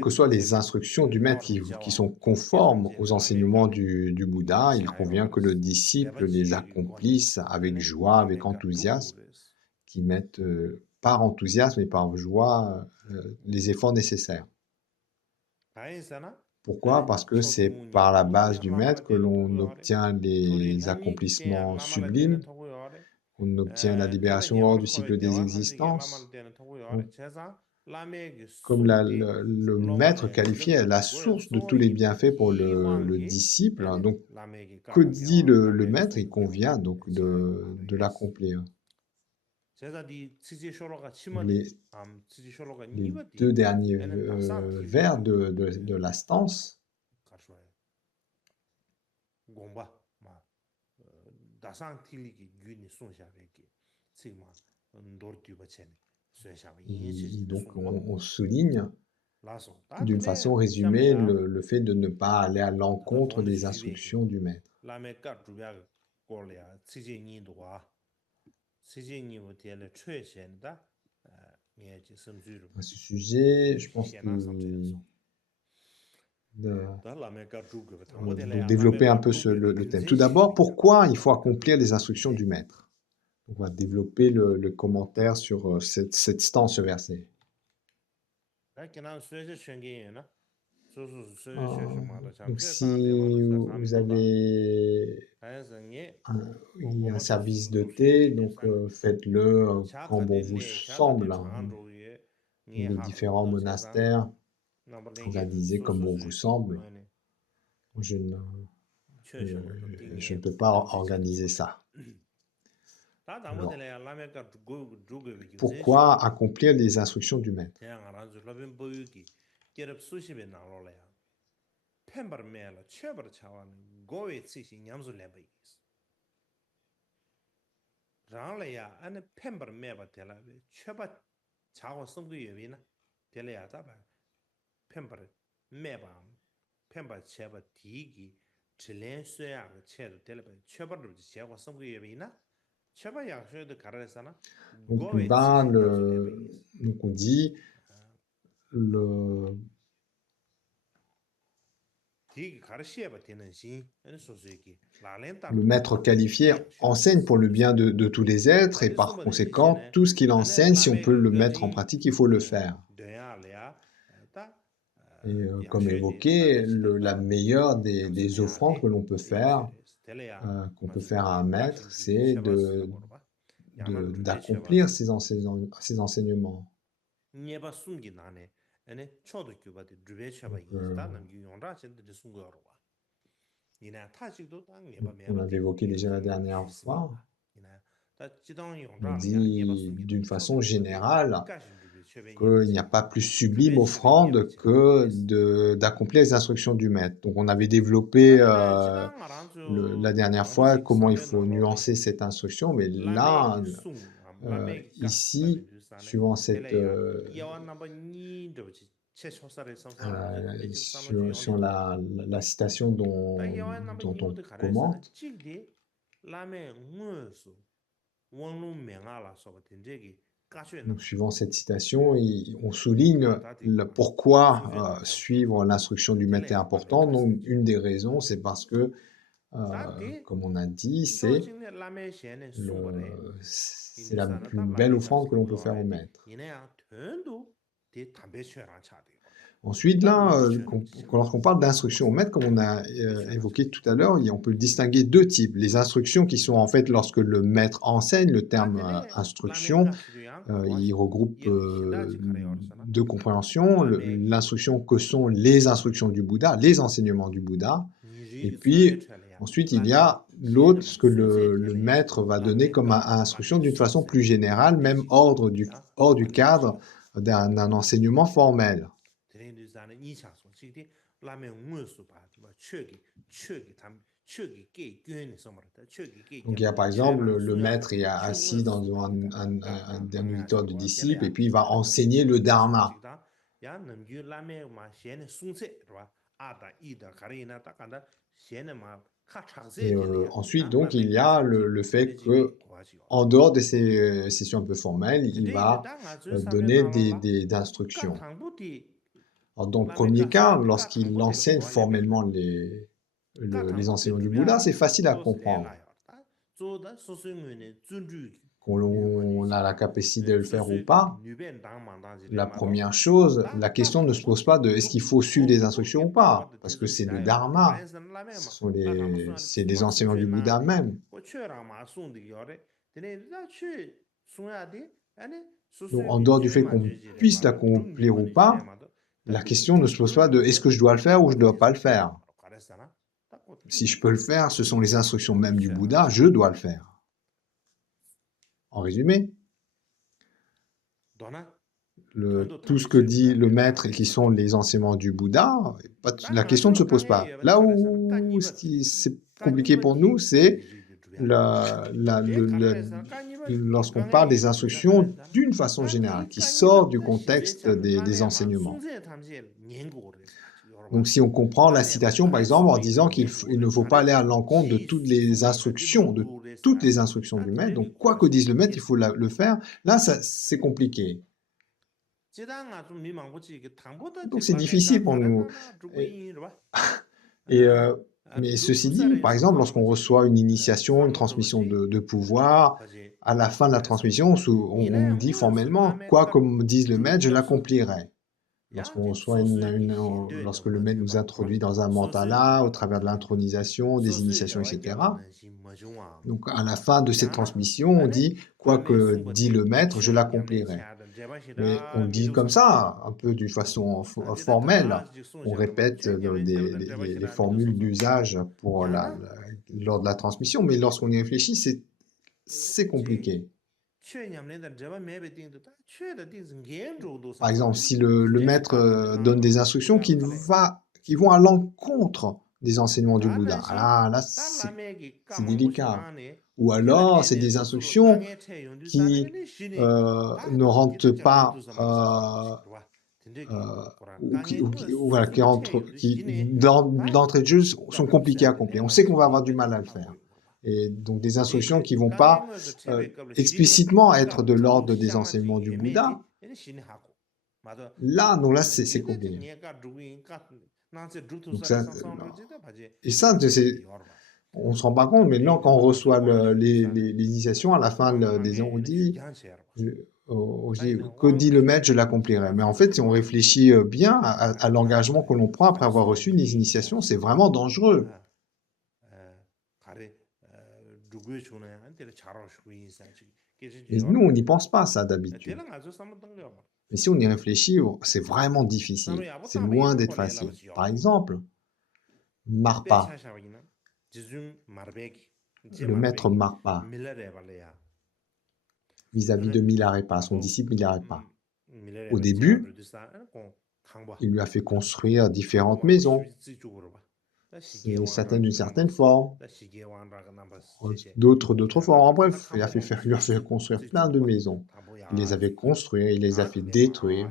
que soient les instructions du maître qui sont conformes aux enseignements du Bouddha, il convient que le disciple les accomplisse avec joie, avec enthousiasme, qui mettent par enthousiasme et par joie les efforts nécessaires. Pourquoi? Parce que c'est par la base du maître que l'on obtient les accomplissements sublimes, on obtient la libération hors du cycle des existences. Donc, comme le maître qualifié la source de tous les bienfaits pour le disciple, donc que dit le maître? Il convient donc de l'accomplir. Les deux derniers vers de la stance donc on souligne d'une façon résumée le fait de ne pas aller à l'encontre des instructions du maître. À ce sujet, je pense que donc développer un peu le thème. Tout d'abord, pourquoi il faut accomplir les instructions du maître? On va développer le commentaire sur cette stance, ce verset. Donc si vous avez un service de thé, donc faites-le quand bon vous semble. Les différents monastères organisés comme bon vous semble. Je ne peux pas organiser ça. Alors, pourquoi accomplir les instructions du maître? Donc là, donc on dit le maître qualifié enseigne pour le bien de tous les êtres et par conséquent, tout ce qu'il enseigne, si on peut le mettre en pratique, il faut le faire. Et comme évoqué, la meilleure des offrandes que l'on peut faire, à un maître, c'est d'accomplir ces enseignements. On avait évoqué déjà la dernière fois. On dit d'une façon générale qu'il n'y a pas plus sublime offrande que d'accomplir les instructions du maître. Donc on avait développé la dernière fois comment il faut nuancer cette instruction, mais là, ici, suivant cette sur la citation dont on commente, donc, suivant cette citation, on souligne pourquoi suivre l'instruction du maître est important. Donc, une des raisons, c'est parce que, comme on a dit, c'est la plus belle offrande que l'on peut faire au maître. Ensuite, là, lorsqu'on parle d'instruction au maître, comme on a évoqué tout à l'heure, on peut distinguer deux types. Les instructions qui sont en fait lorsque le maître enseigne, le terme instruction, il regroupe deux compréhensions. L'instruction que sont les instructions du Bouddha, les enseignements du Bouddha. Et puis, ensuite, il y a l'autre, ce que le maître va donner comme instruction d'une façon plus générale, même hors du cadre d'un enseignement formel. Donc il y a par exemple le maître est assis dans un auditoire de disciples et puis il va enseigner le dharma. Et ensuite donc il y a le fait que en dehors de ces sessions un peu formelles, il va donner des instructions. Alors, dans le premier cas, lorsqu'il enseigne formellement les enseignements du Bouddha, c'est facile à comprendre. Qu'on a la capacité de le faire ou pas, la première chose, la question ne se pose pas de est-ce qu'il faut suivre les instructions ou pas, parce que c'est le dharma, c'est les enseignements du Bouddha même. Donc, en dehors du fait qu'on puisse l'accomplir ou pas, la question ne se pose pas de est-ce que je dois le faire ou je ne dois pas le faire. Si je peux le faire, ce sont les instructions même du Bouddha, je dois le faire. En résumé, tout ce que dit le maître et qui sont les enseignements du Bouddha, la question ne se pose pas. Là où c'est compliqué pour nous, c'est lorsqu'on parle des instructions d'une façon générale, qui sort du contexte des enseignements. Donc si on comprend la citation, par exemple, en disant qu'il ne faut pas aller à l'encontre de toutes les instructions, de toutes les instructions du maître. Donc, quoi que dise le maître, il faut le faire. Là, c'est compliqué. Donc, c'est difficile pour nous. Et, mais ceci dit, par exemple, lorsqu'on reçoit une initiation, une transmission de pouvoir, à la fin de la transmission, on dit formellement, quoi que dise le maître, je l'accomplirai. Lorsqu'on reçoit lorsque le maître nous introduit dans un mandala, au travers de l'intronisation, des initiations, etc. Donc, à la fin de cette transmission, on dit, quoi que dit le maître, je l'accomplirai. Mais on dit comme ça, un peu d'une façon formelle. On répète les formules d'usage pour lors de la transmission, mais lorsqu'on y réfléchit, c'est compliqué. Par exemple, si le maître donne des instructions qui vont à l'encontre des enseignements du Bouddha, là c'est délicat. Ou alors, c'est des instructions qui ne rentrent pas, qui d'entrée de jeu sont compliquées à accomplir. On sait qu'on va avoir du mal à le faire. Et donc des instructions qui ne vont pas explicitement être de l'ordre des enseignements du Bouddha. Là, c'est compliqué. Donc et ça, on ne se rend pas compte, mais là, quand on reçoit les initiations, à la fin des ans, on dit que dit le maître, je l'accomplirai. Mais en fait, si on réfléchit bien à l'engagement que l'on prend après avoir reçu les initiations, c'est vraiment dangereux. Et nous, on n'y pense pas, ça, d'habitude. Mais si on y réfléchit, c'est vraiment difficile. C'est loin d'être facile. Par exemple, Marpa, le maître Marpa, vis-à-vis de Milarepa, son disciple Milarepa. Au début, il lui a fait construire différentes maisons, certaines d'une certaine forme, d'autres formes. Bref, il lui a fait construire plein de maisons. Il les avait construites, il les a fait détruire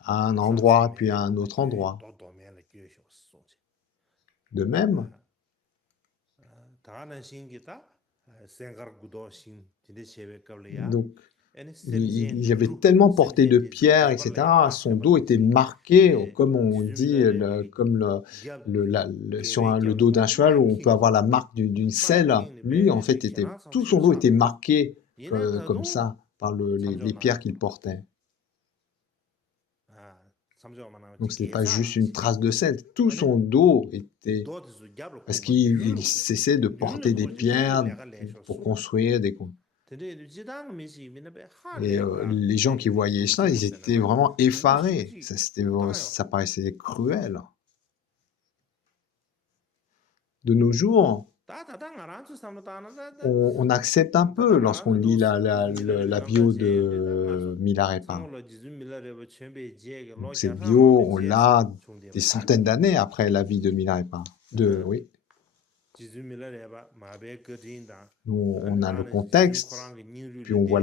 à un endroit, puis à un autre endroit. De même, donc, il avait tellement porté de pierres, etc. Son dos était marqué, comme on dit, sur le dos d'un cheval où on peut avoir la marque d'une selle. Lui, en fait, tout son dos était marqué comme ça par les pierres qu'il portait. Donc, ce n'est pas juste une trace de sel. Tout son dos était... Parce qu'il cessait de porter des pierres pour construire des... Et les gens qui voyaient ça, ils étaient vraiment effarés. Ça paraissait cruel. De nos jours, on accepte un peu lorsqu'on lit la bio de Milarepa. Donc, cette bio, on l'a des centaines d'années après la vie de Milarepa. Oui. Nous, on a le contexte, puis on voit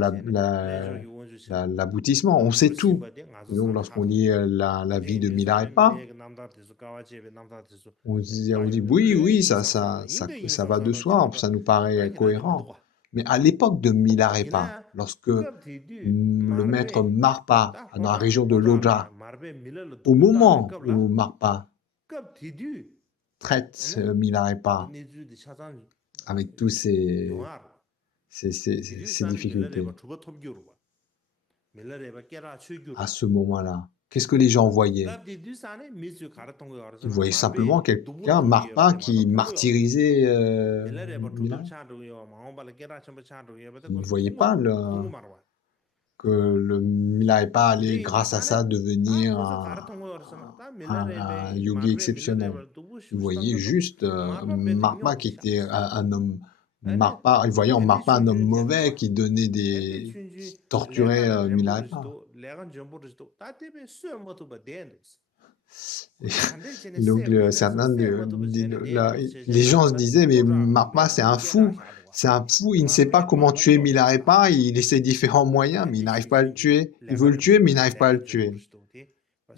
l'aboutissement, on sait tout. Et donc, lorsqu'on lit la vie de Milarepa, on dit oui, ça va de soi, ça nous paraît cohérent. Mais à l'époque de Milarepa, lorsque le maître Marpa, dans la région de Lodra, au moment où Marpa traite Milarepa avec tous ces difficultés, à ce moment-là, qu'est-ce que les gens voyaient? Ils voyaient simplement quelqu'un, Marpa, qui martyrisait Milarepa. Ils ne voyaient pas que le Milarepa allait, grâce à ça, devenir un yogi exceptionnel. Ils voyaient juste Marpa qui était un homme... Marpa, ils voyaient en Marpa un homme mauvais qui torturait Milarepa. Et donc, les gens se disaient, mais Marpa, c'est un fou. C'est un fou, il ne sait pas comment tuer Milarepa, il essaie différents moyens, mais il n'arrive pas à le tuer. Il veut le tuer, mais il n'arrive pas à le tuer.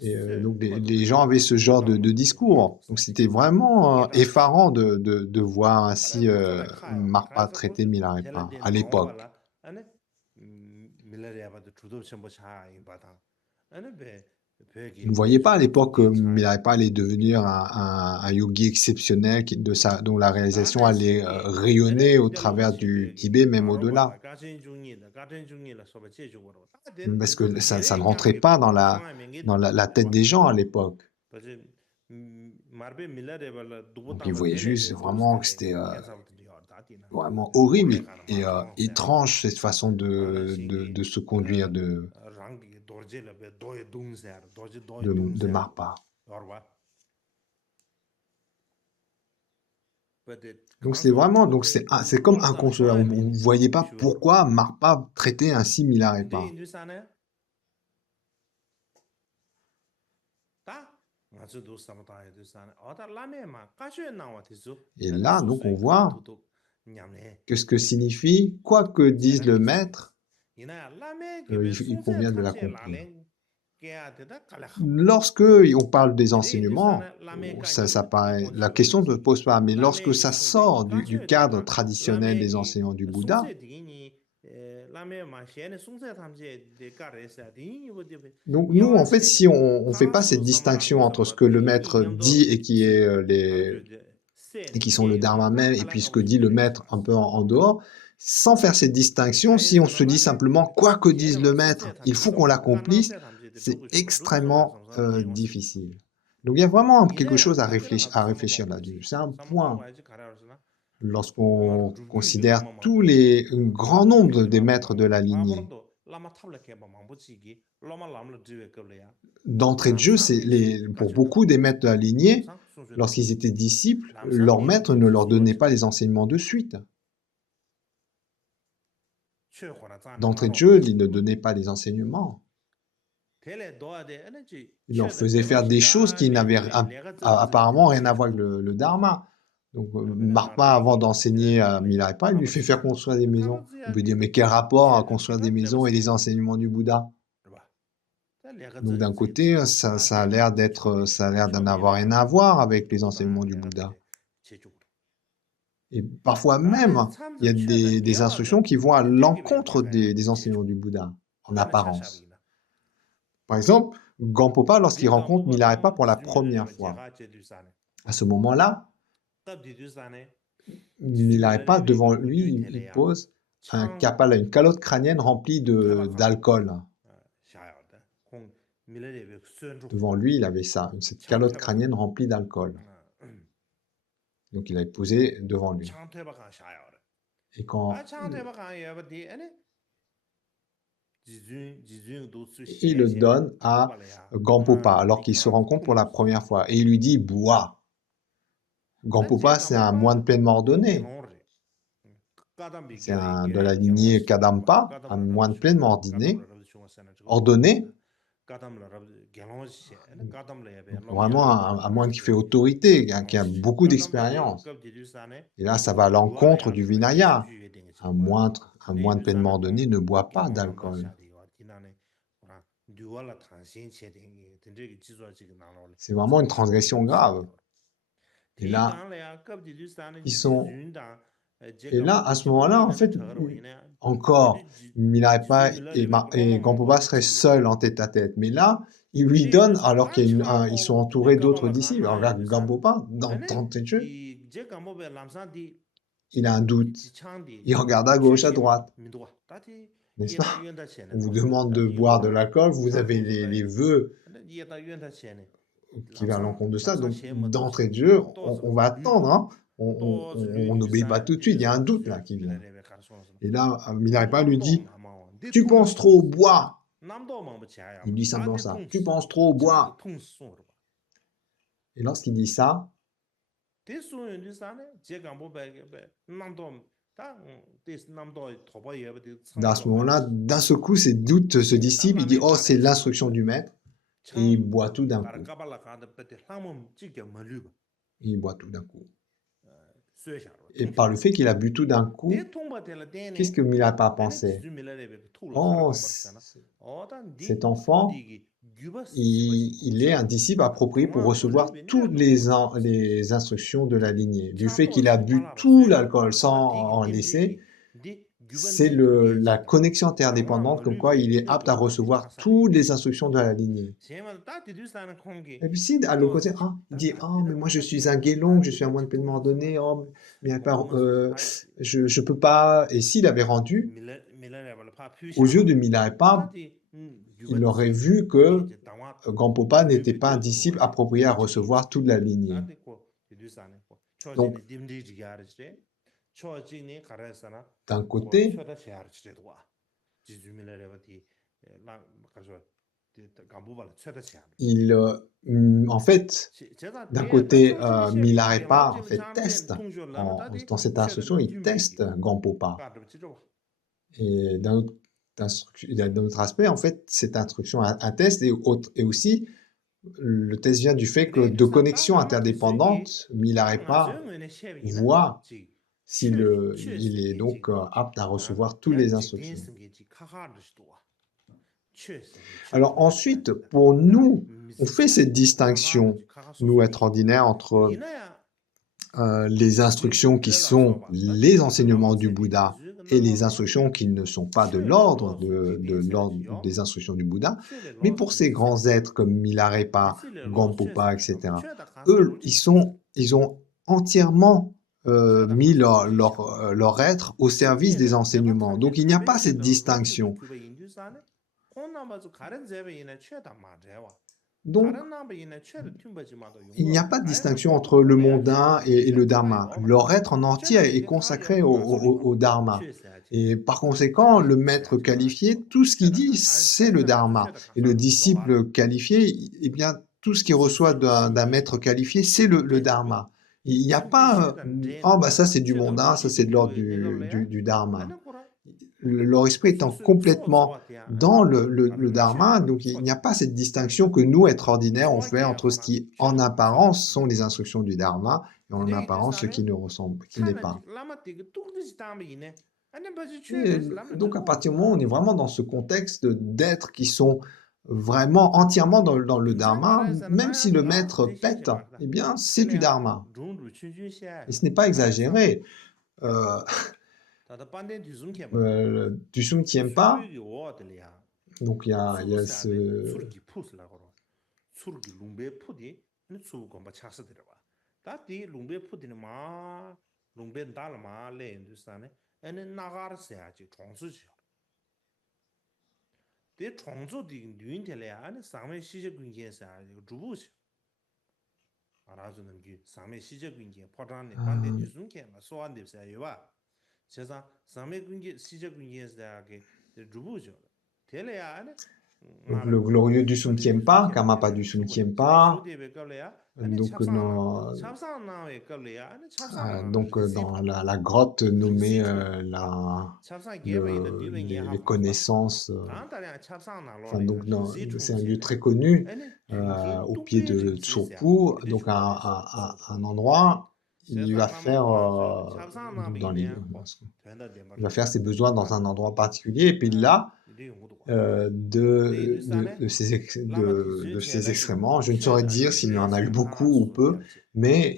Et donc les gens avaient ce genre de discours. Donc c'était vraiment effarant de voir ainsi Marpa traiter Milarepa à l'époque. Ils ne voyaient pas à l'époque que Milarepa allait devenir un yogi exceptionnel dont la réalisation allait rayonner au travers du Tibet, même au-delà. Parce que ça ne rentrait pas dans la tête des gens à l'époque. Donc ils voyaient juste vraiment que c'était vraiment horrible et étrange cette façon de se conduire de Marpa. Donc c'est vraiment, donc c'est comme inconcevable. Vous ne voyez pas pourquoi Marpa traitait ainsi Milarepa. Et là, donc on voit que ce que signifie, quoi que dise le maître, il convient de l'accomplir. Lorsque on parle des enseignements, ça paraît, la question ne pose pas, mais lorsque ça sort du cadre traditionnel des enseignements du Bouddha, donc nous, en fait, si on ne fait pas cette distinction entre ce que le maître dit et qui sont le dharma même, et puis ce que dit le maître un peu en dehors, sans faire cette distinction, si on se dit simplement quoi que dise le maître, il faut qu'on l'accomplisse, c'est extrêmement difficile. Donc il y a vraiment quelque chose à réfléchir là-dessus. C'est un point. Lorsqu'on considère un grand nombre des maîtres de la lignée, d'entrée de jeu, pour beaucoup des maîtres de la lignée, lorsqu'ils étaient disciples, leur maître ne leur donnait pas les enseignements de suite. D'entrée de jeu, il ne donnait pas les enseignements. Il leur faisait faire des choses qui n'avaient apparemment rien à voir avec le dharma. Donc Marpa, avant d'enseigner à Milarepa, il lui fait faire construire des maisons. On peut dire, mais quel rapport à construire des maisons et les enseignements du Bouddha? Donc d'un côté, ça a l'air d'en avoir rien à voir avec les enseignements du Bouddha. Et parfois même, il y a des instructions qui vont à l'encontre des enseignements du Bouddha, en apparence. Par exemple, Gampopa, lorsqu'il rencontre Milarepa pour la première fois, à ce moment-là, Milarepa, devant lui, il pose une calotte crânienne remplie d'alcool. Devant lui, il avait ça, cette calotte crânienne remplie d'alcool. Donc il avait posé devant lui. Et quand il le donne à Gampopa, alors qu'il se rencontre pour la première fois, et il lui dit « bois ». Gampopa, c'est un moine pleinement ordonné. C'est de la lignée Kadampa, un moine pleinement ordonné. Vraiment un moine qui fait autorité, qui a beaucoup d'expérience. Et là, ça va à l'encontre du Vinaya. Un moine pleinement ordonné ne boit pas d'alcool. C'est vraiment une transgression grave. Et là, à ce moment-là, en fait, encore, Milarepa et Gampopa seraient seuls en tête-à-tête. Mais là, il lui donne, alors qu'ils sont entourés d'autres disciples. Alors regarde, Gampopa, dans tête de jeu, il a un doute. Il regarde à gauche, à droite. N'est-ce pas? On vous demande de boire de l'alcool, vous avez les vœux qui va à l'encontre de ça. Donc, d'entrée de jeu, on va attendre. Hein. On n'obéit pas tout de suite. Il y a un doute là qui vient. Et là, Milarepa lui dit « Tu penses trop au bois !» Il dit simplement ça. « Tu penses trop au bois !» Et lorsqu'il dit ça, à ce moment-là, d'un seul coup, ses doutes se dissipent. Il dit « Oh, c'est l'instruction du maître !» Et il boit tout d'un coup. Il boit tout d'un coup. Et par le fait qu'il a bu tout d'un coup, qu'est-ce que Milarepa pensait? Oh, cet enfant, il est un disciple approprié pour recevoir toutes les instructions de la lignée. Du fait qu'il a bu tout l'alcool sans en laisser, c'est la connexion interdépendante, comme quoi il est apte à recevoir toutes les instructions de la lignée. Et puis si, à l'opposé, il dit, mais moi je suis un guélong, je suis un moine pleinement ordonné, mais je peux pas. Et s'il avait rendu, aux yeux de Milarepa, il aurait vu que Gampopa n'était pas un disciple approprié à recevoir toute la lignée. Donc, d'un côté, en fait, d'un côté, Milarepa en fait teste, dans cette instruction, il teste Gampopa. Et d'un autre aspect, en fait, cette instruction un test, et aussi, le test vient du fait que de connexion interdépendante, Milarepa voit s'il il est donc apte à recevoir toutes les instructions. Alors ensuite, pour nous, on fait cette distinction, nous, êtres ordinaires, entre les instructions qui sont les enseignements du Bouddha et les instructions qui ne sont pas de l'ordre des instructions du Bouddha. Mais pour ces grands êtres comme Milarepa, Gampopa, etc., eux, ils ont entièrement mis leur être au service des enseignements. Donc il n'y a pas cette distinction. Donc, il n'y a pas de distinction entre le mondain et le dharma. Leur être en entier est consacré au dharma. Et par conséquent, le maître qualifié, tout ce qu'il dit, c'est le dharma. Et le disciple qualifié, eh bien, tout ce qu'il reçoit d'un maître qualifié, c'est le dharma. Il n'y a pas, ça c'est du mondain, ça c'est de l'ordre du dharma. Leur esprit étant complètement dans le dharma, donc il n'y a pas cette distinction que nous, êtres ordinaires, on fait entre ce qui, en apparence, sont les instructions du dharma, et en apparence, ce qui ne ressemble, qui n'est pas. Et donc, à partir du moment où on est vraiment dans ce contexte d'êtres qui sont vraiment entièrement dans le dharma, même si le maître pète, eh bien, c'est du dharma. Et ce n'est pas exagéré. Dusum Tiempa, donc il y a ce... Donc, le glorieux Dusum Tiempa, Karmapa Dusum Tiempa, donc dans la grotte nommée les connaissances, c'est un lieu très connu au pied de Tsurpu, donc un endroit. Il va faire il va faire ses besoins dans un endroit particulier, et puis là, de ces excréments, je ne saurais dire s'il y en a eu beaucoup ou peu, mais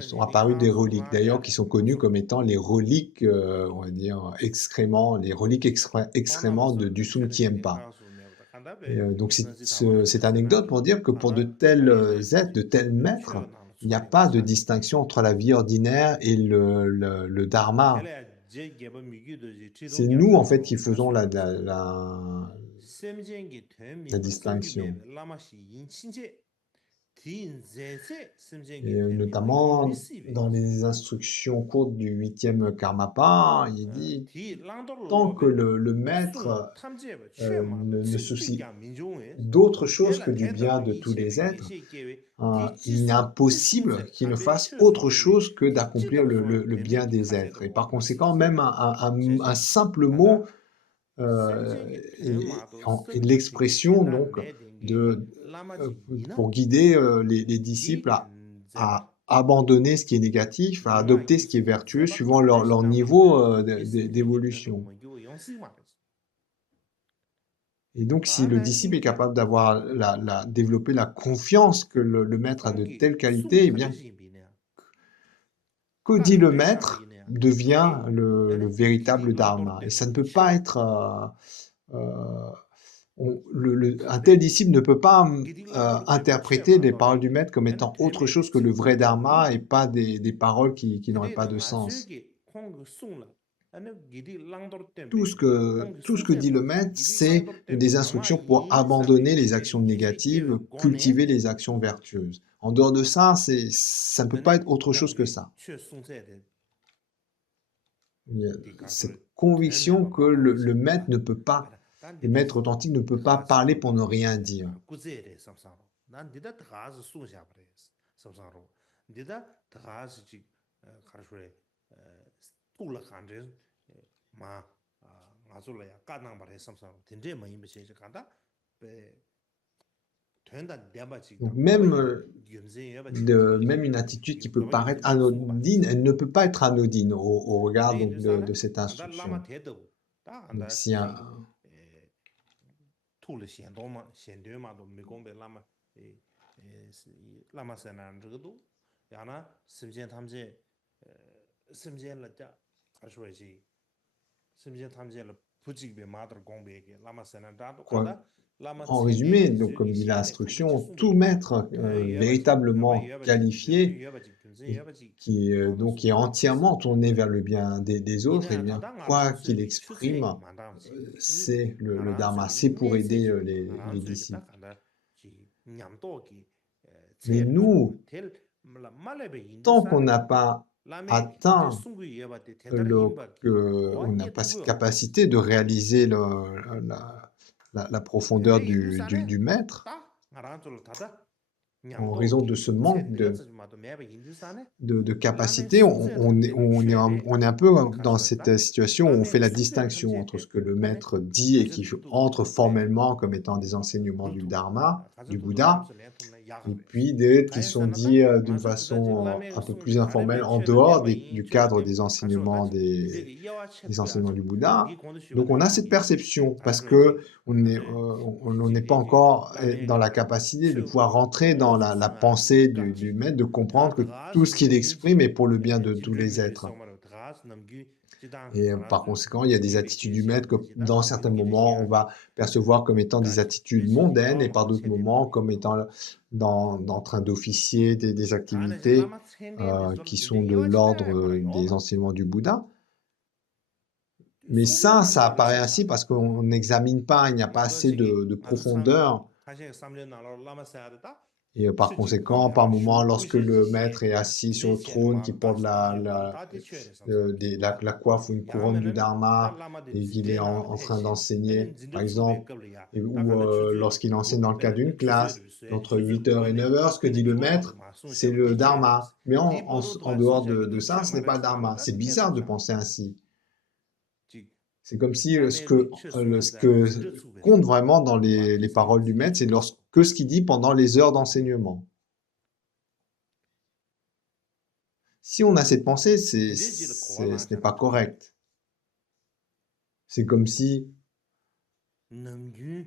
sont apparus des reliques, d'ailleurs, qui sont connues comme étant les reliques, on va dire, excréments, les reliques excréments de Dusum Tiempa. Donc cette anecdote pour dire que pour de tels êtres, de tels maîtres, il n'y a pas de distinction entre la vie ordinaire et le dharma. C'est nous, en fait, qui faisons la distinction. Et notamment, dans les instructions courtes du 8e Karmapa, il dit tant que le maître ne soucie d'autre chose que du bien de tous les êtres, il est impossible qu'il ne fasse autre chose que d'accomplir le bien des êtres. Et par conséquent, même un simple mot et de l'expression donc pour guider les disciples à abandonner ce qui est négatif, à adopter ce qui est vertueux, suivant leur niveau d'évolution. Et donc, si le disciple est capable d'avoir développer la confiance que le maître a de telles qualités, eh bien, que dit le maître devient le véritable dharma. Et ça ne peut pas être... un tel disciple ne peut pas interpréter les paroles du maître comme étant autre chose que le vrai dharma et pas des paroles qui n'auraient pas de sens. Tout ce que dit le maître, c'est des instructions pour abandonner les actions négatives, cultiver les actions vertueuses. En dehors de ça, ça ne peut pas être autre chose que ça. Il y a cette conviction que le maître ne peut pas, le maître authentique ne peut pas parler pour ne rien dire. Donc même une attitude qui peut paraître anodine, elle ne peut pas être anodine au regard donc, de cette instruction. Donc si en résumé, donc comme dit l'instruction, tout maître véritablement qualifié et qui est entièrement tourné vers le bien des autres, et bien quoi qu'il exprime, c'est le dharma, c'est pour aider les disciples. Mais nous, tant qu'on n'a pas atteint, on n'a pas cette capacité de réaliser la profondeur du maître, en raison de ce manque de capacité, on est un peu dans cette situation où on fait la distinction entre ce que le maître dit et qui entre formellement comme étant des enseignements du Dharma, du Bouddha, et puis d'autres qui sont dits d'une façon un peu plus informelle en dehors du cadre des enseignements du Bouddha. Donc on a cette perception parce que on n'est pas encore dans la capacité de pouvoir rentrer dans la pensée du maître, de comprendre que tout ce qu'il exprime est pour le bien de tous les êtres. Et par conséquent, il y a des attitudes du maître que dans certains moments, on va percevoir comme étant des attitudes mondaines et par d'autres moments comme étant en train d'officier des activités qui sont de l'ordre des enseignements du Bouddha. Mais ça apparaît ainsi parce qu'on n'examine pas, il n'y a pas assez de profondeur. Et par conséquent, par moment, lorsque le maître est assis sur le trône, qui porte la coiffe ou une couronne du Dharma, et qu'il est en train d'enseigner, par exemple, ou lorsqu'il enseigne dans le cadre d'une classe, entre 8h et 9h, ce que dit le maître, c'est le Dharma. Mais en dehors de ça, ce n'est pas le Dharma. C'est bizarre de penser ainsi. C'est comme si ce que compte vraiment dans les paroles du maître, c'est que ce qu'il dit pendant les heures d'enseignement. Si on a cette pensée, ce n'est pas correct. C'est comme si il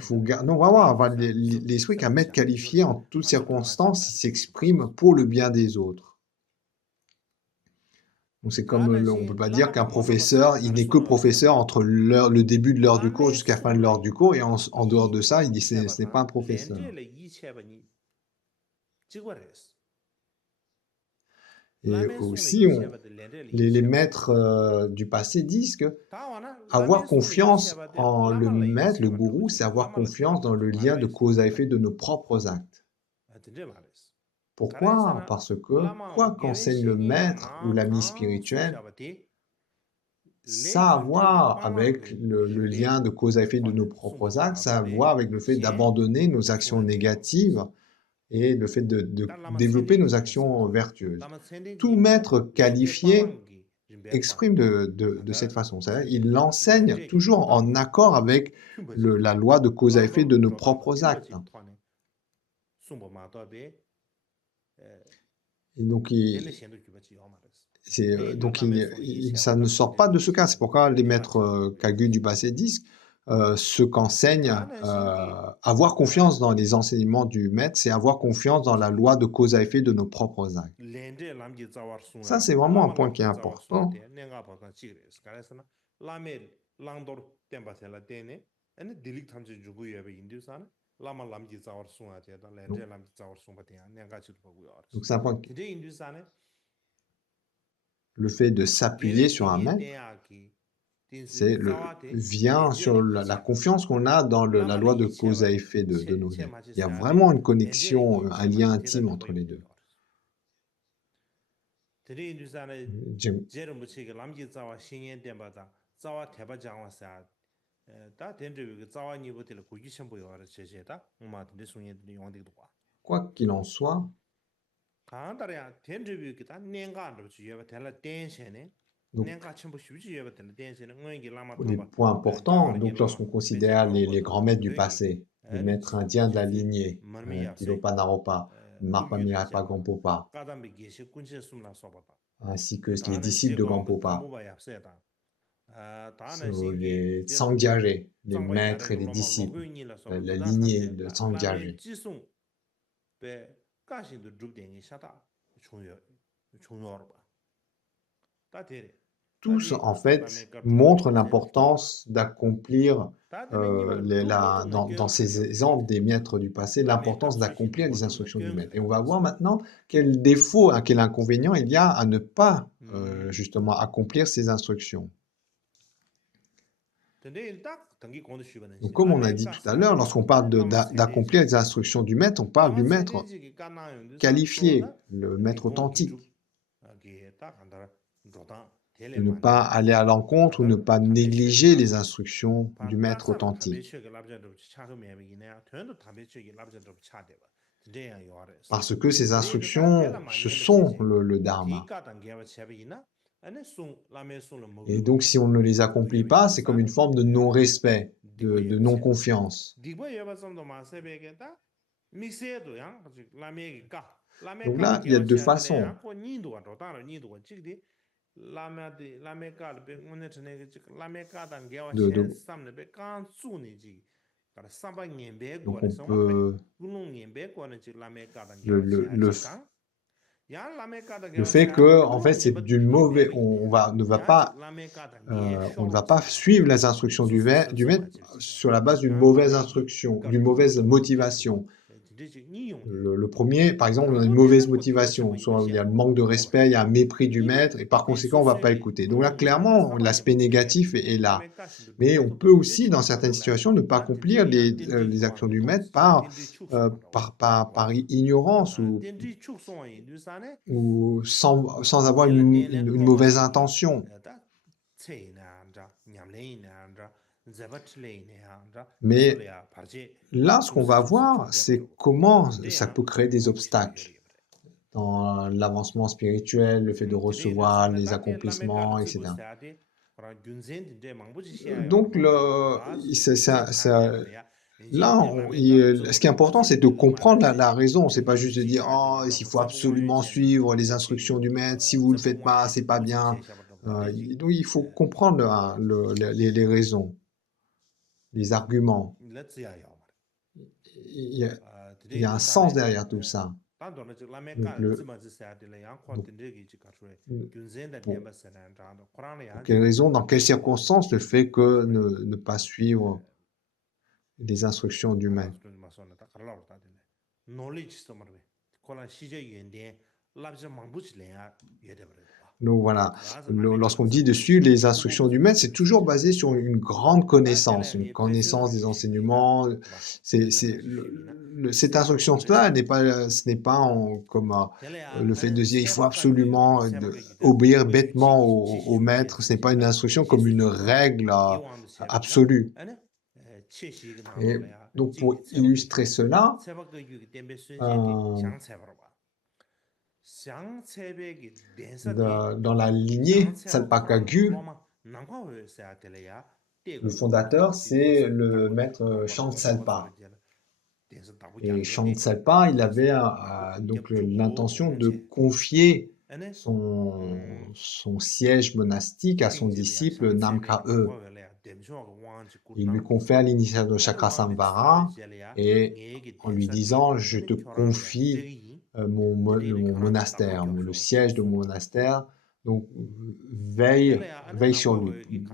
faut donc vraiment avoir l'esprit qu'un maître qualifié en toutes circonstances, il s'exprime pour le bien des autres. Donc c'est comme, on ne peut pas dire qu'un professeur, il n'est que professeur entre le début de l'heure du cours jusqu'à la fin de l'heure du cours, et en dehors de ça, il dit ce n'est pas un professeur. Et aussi, les maîtres du passé disent que avoir confiance en le maître, le gourou, c'est avoir confiance dans le lien de cause à effet de nos propres actes. Pourquoi? Parce que quoi qu'enseigne le maître ou l'ami spirituel, ça a à voir avec le lien de cause à effet de nos propres actes, ça a à voir avec le fait d'abandonner nos actions négatives et le fait de développer nos actions vertueuses. Tout maître qualifié exprime de cette façon. Il enseigne toujours en accord avec la loi de cause à effet de nos propres actes. Et donc, tene shen du ba chi yo ma des de yin donc la me so le yi ça sha ne da sort de pas de ce cas. C'est pourquoi les ne ga maîtres chen bu gu Kagu du passé disent ce qu'enseigne ta na shin gi avoir confiance dans les enseignements du maître, c'est avoir confiance dans la loi de cause à effet de nos propres actes. len de lam ji za war su Ça, ya c'est vraiment un lama point lam qui est ji za war su important. de ne ga ba ta chi re ska ra sa na la me lang dor tem ba se la de ne ane dilik tham ji ju gu ye ba yin du sa na lama lam ji za war su ya de da len Donc, de lam ji za war su ba de ne ga chi ba gu ya donc c'est un point, de yin du sa ne le fait de s'appuyer gere sur un shin de maître, ya ki tin su c'est za wa de vient len de sur le yi la che confiance qu'on a dans la lama le loi de yi che cause ba à effet de che nos che actes. ma chi Il y a sa de vraiment une len de le connexion, yin un che ma lien de te da intime de ba entre yu les gu deux. ya de yin du sa ne J'aime- 제를 무치게 남기 자와 신년 된바다 자와 대바 장와사 다 된저 그 자와 니버들 고기 첨부 요하를 제제다 엄마한테 송이들 용한테도 봐 Quoi qu'il en soit, 간다야 된저 그다 년간도 지여바 될라 댄셔네 donc 년간 첨부 쉽지 여바 될 댄셔네 응이기 라마 les 탐바 points importants, 자가르기 donc 라마 lorsqu'on 베제 considère les 로버도 grands maîtres du 그게 passé, les 에르 maîtres indiens de la 제제 lignée, 머미 yap세 Tilopa Naropa, Marpa Milarepa 꾸규르샤 Gampopa, 까담비 계시 군체 숨나 써봐봐 ainsi que les 다는 disciples de 제광부 Gampopa, 탐보바 yap세다 다는 sur 신기 les 제도 Sangdiagé, les Tsangpa maîtres et yare les loma disciples, mogoyni la soba la dudan lignée samche de lame Sangdiagé. jisung pe kashin du drup dengi shata chungyo orba. Ta tere. Ta Tous, di en fait, lame kartu montrent longwa sebe chungyo. l'importance d'accomplir, Ta tene nima drup bodo na dans gyöng ces chungyo exemples des maîtres du passé, lame l'importance kapsu shin d'accomplir les bodo na instructions du gyöng maître. Et chungyo on va voir orba. maintenant quel défaut, quel inconvénient il y a à ne pas justement accomplir ces instructions. Tende tak tangi kondo shiba na Donc, shi. comme on a Lame dit ka tout à l'heure, sade ya. lorsqu'on parle Lama sende d'accomplir les jigi. instructions du maître, on parle du Lama sende maître jigi ka na yung du san qualifié, chungyo le da maître gigong gi authentique, drup ki ta kandara drotan tele de ne mande. pas aller à l'encontre ou ne Kadar pas tambe shwegi négliger les labja. instructions du Pa maître taksar tambe authentique. shwegi labja drup chakho mebe gine ya. Tuyandu tambe shwegi labja drup chadeba. Tende yang yuwares. Parce que ces Tende yin ta tela instructions, ce manye ba sont cheche. le Ti dharma. ka tang geba chebe gina. Ane sung lame sung la Et mogu ba donc, si on ne les accomplit yeba pas, yin c'est comme une sane. forme de non-respect, Dikwa de yeba chebe. non-confiance. Dikwa yeba samdo ma sebe ge ta. Mikse do yang. Lame ge ka. Lame Donc ka là, tang il y a geba deux chebe façons. ya. Ko nindu wa rotano nindu wa chikdi. Lame ka be ngone tene ge chik lame ka tang geba De, che de- samne be kan su ni ji. Kara samba ngembe donc gore on soma be. peut, Gunung ngembe gore chik lame ka tang le, geba che le, a le, chik f- kang. Yang lame ka tang le geba che fait a que, en fait, gunung c'est ngembe d'une ni mauvaise, mebe gine. ne va Yang chik pas, lame ka tang ge on ne shoro va pas chik suivre kang. les instructions Su su su du su maître a chik chik sur kang. la base d'une Yang mauvaise lame gi instruction, d'une kartu mauvaise longwa tende chik. motivation. Tende chik ni yung de. Le premier, par exemple, on a une Tangpo mauvaise tene ko geba motivation, chenpo yinba soit il y a le shen. manque de Yoba. respect, il y a un mépris du Nima maître, et par be conséquent, on su ne va pas suegi écouter. Donc là, gunung ngembe clairement, samba l'aspect ngembe gine. négatif est là. Lame ka shindu Mais drup on to peut tende aussi, chik dans kang certaines la. situations, ne pas Ta tende accomplir yang tende les yuwa actions nge du tong maître chik tende chuk songa rawa. par ignorance Tende chuk songa yin du sa ne. ou sans avoir Tela tene une ngoma mauvaise chigi. intention. Ta tse ina andra. Nyamle ina andra. Zabatle ina andra. Mais Sule ya parche. là, ce qu'on Chungsi va chungsi voir, chungya c'est baro. comment Tende ça yang peut créer des mabu shiba obstacles yori yabre. dans l'avancement spirituel, le fait de Tende yin du sa recevoir ne. les Ta te lame ka la accomplissements, zibu etc. sa de. Kora gyunzen tende mangbu chi shiya Donc, yorba. Raz gyunzen tang yabla ya. là, Injin de lame ka la ce zibu qui est important, c'est gyunzen de tende ma comprendre rache. la raison. C'est pas juste de Chi dire, sha oh, tende il zaba faut sabu wanyo absolument chene. suivre les Tende instructions chigi. du maître. Si vous le Sabu faites pas, wanyo c'est pas mangbu chi bien. che shabar tende chigi. Donc, il faut comprendre les raisons, les arguments. Let's see ya. Il y a, il Today y a un du sa sens ne. derrière tout ça. Tanto na chik lame Donc, ka zima zi sa de la yang kwa donc, tende gi chi kachwe. pour, Gyunzen da pour tenba sa na chando. Koran la yang quelles chik. raisons, dans quelles Lame ka circonstances le chi fait que kachwe. ne pas suivre les instructions du maître. Knowledge so marbe. Kola shije yende labja mangbu chi le ya yede bre. Donc voilà, lorsqu'on dit de suivre les instructions du maître, c'est toujours basé sur une grande connaissance des enseignements. Cette instruction-là ce n'est pas comme le fait de dire il faut absolument obéir bêtement au maître. Ce n'est pas une instruction comme une règle absolue. Et donc pour illustrer cela, dans la lignée Salpakagu, le fondateur, c'est le maître Shantsalpa. Et Shantselpa, il avait donc l'intention de confier son siège monastique à son disciple Namkha-e. Il lui confère l'initiative de Chakrasamvara et en lui disant, je te confie mon monastère, le siège de mon monastère, donc veille sur lui,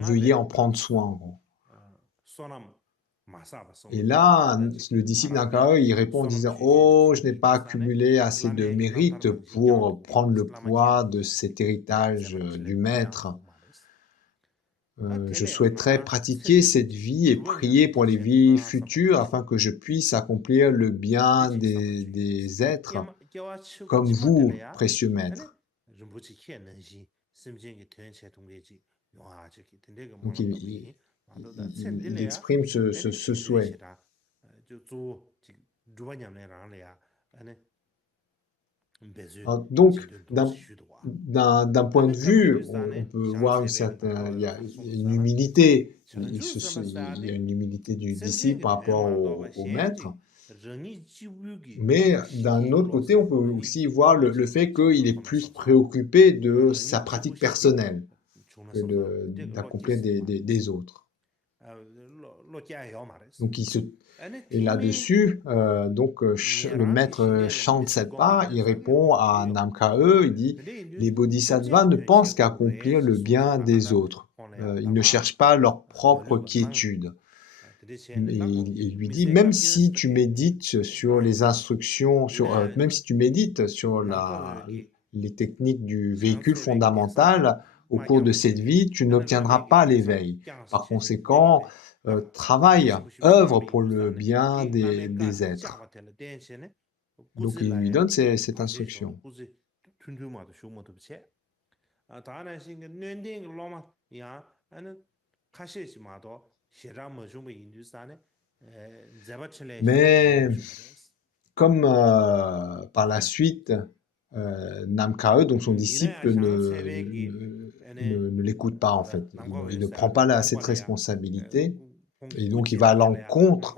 veuillez en prendre soin, en gros. Et là, le disciple Namkha-e, il répond en disant, oh, je n'ai pas accumulé assez de mérite pour prendre le poids de cet héritage du maître. Je souhaiterais pratiquer cette vie et prier pour les vies futures afin que je puisse accomplir le bien des êtres comme vous, précieux maître. Donc il exprime ce souhait. Alors, donc, d'un point de vue, on peut voir il y a une humilité, il y a une humilité du disciple par rapport au maître, mais d'un autre côté, on peut aussi voir le fait qu'il est plus préoccupé de sa pratique personnelle que d'accomplir des autres. Donc, et là-dessus, le maître Shantselpa, il répond à Namkha-e, il dit « Les bodhisattvas ne pensent qu'à accomplir le bien des autres. Ils ne cherchent pas leur propre quiétude. » Il lui dit « Même si tu médites sur les instructions, même si tu médites sur les techniques du véhicule fondamental, au cours de cette vie, tu n'obtiendras pas l'éveil. Par conséquent, travaille, œuvre pour le bien des êtres. » Donc il lui donne cette instruction. Mais comme par la suite, Namkha-e, donc son disciple, ne l'écoute pas en fait. Il ne prend pas cette responsabilité. Et donc, il va à l'encontre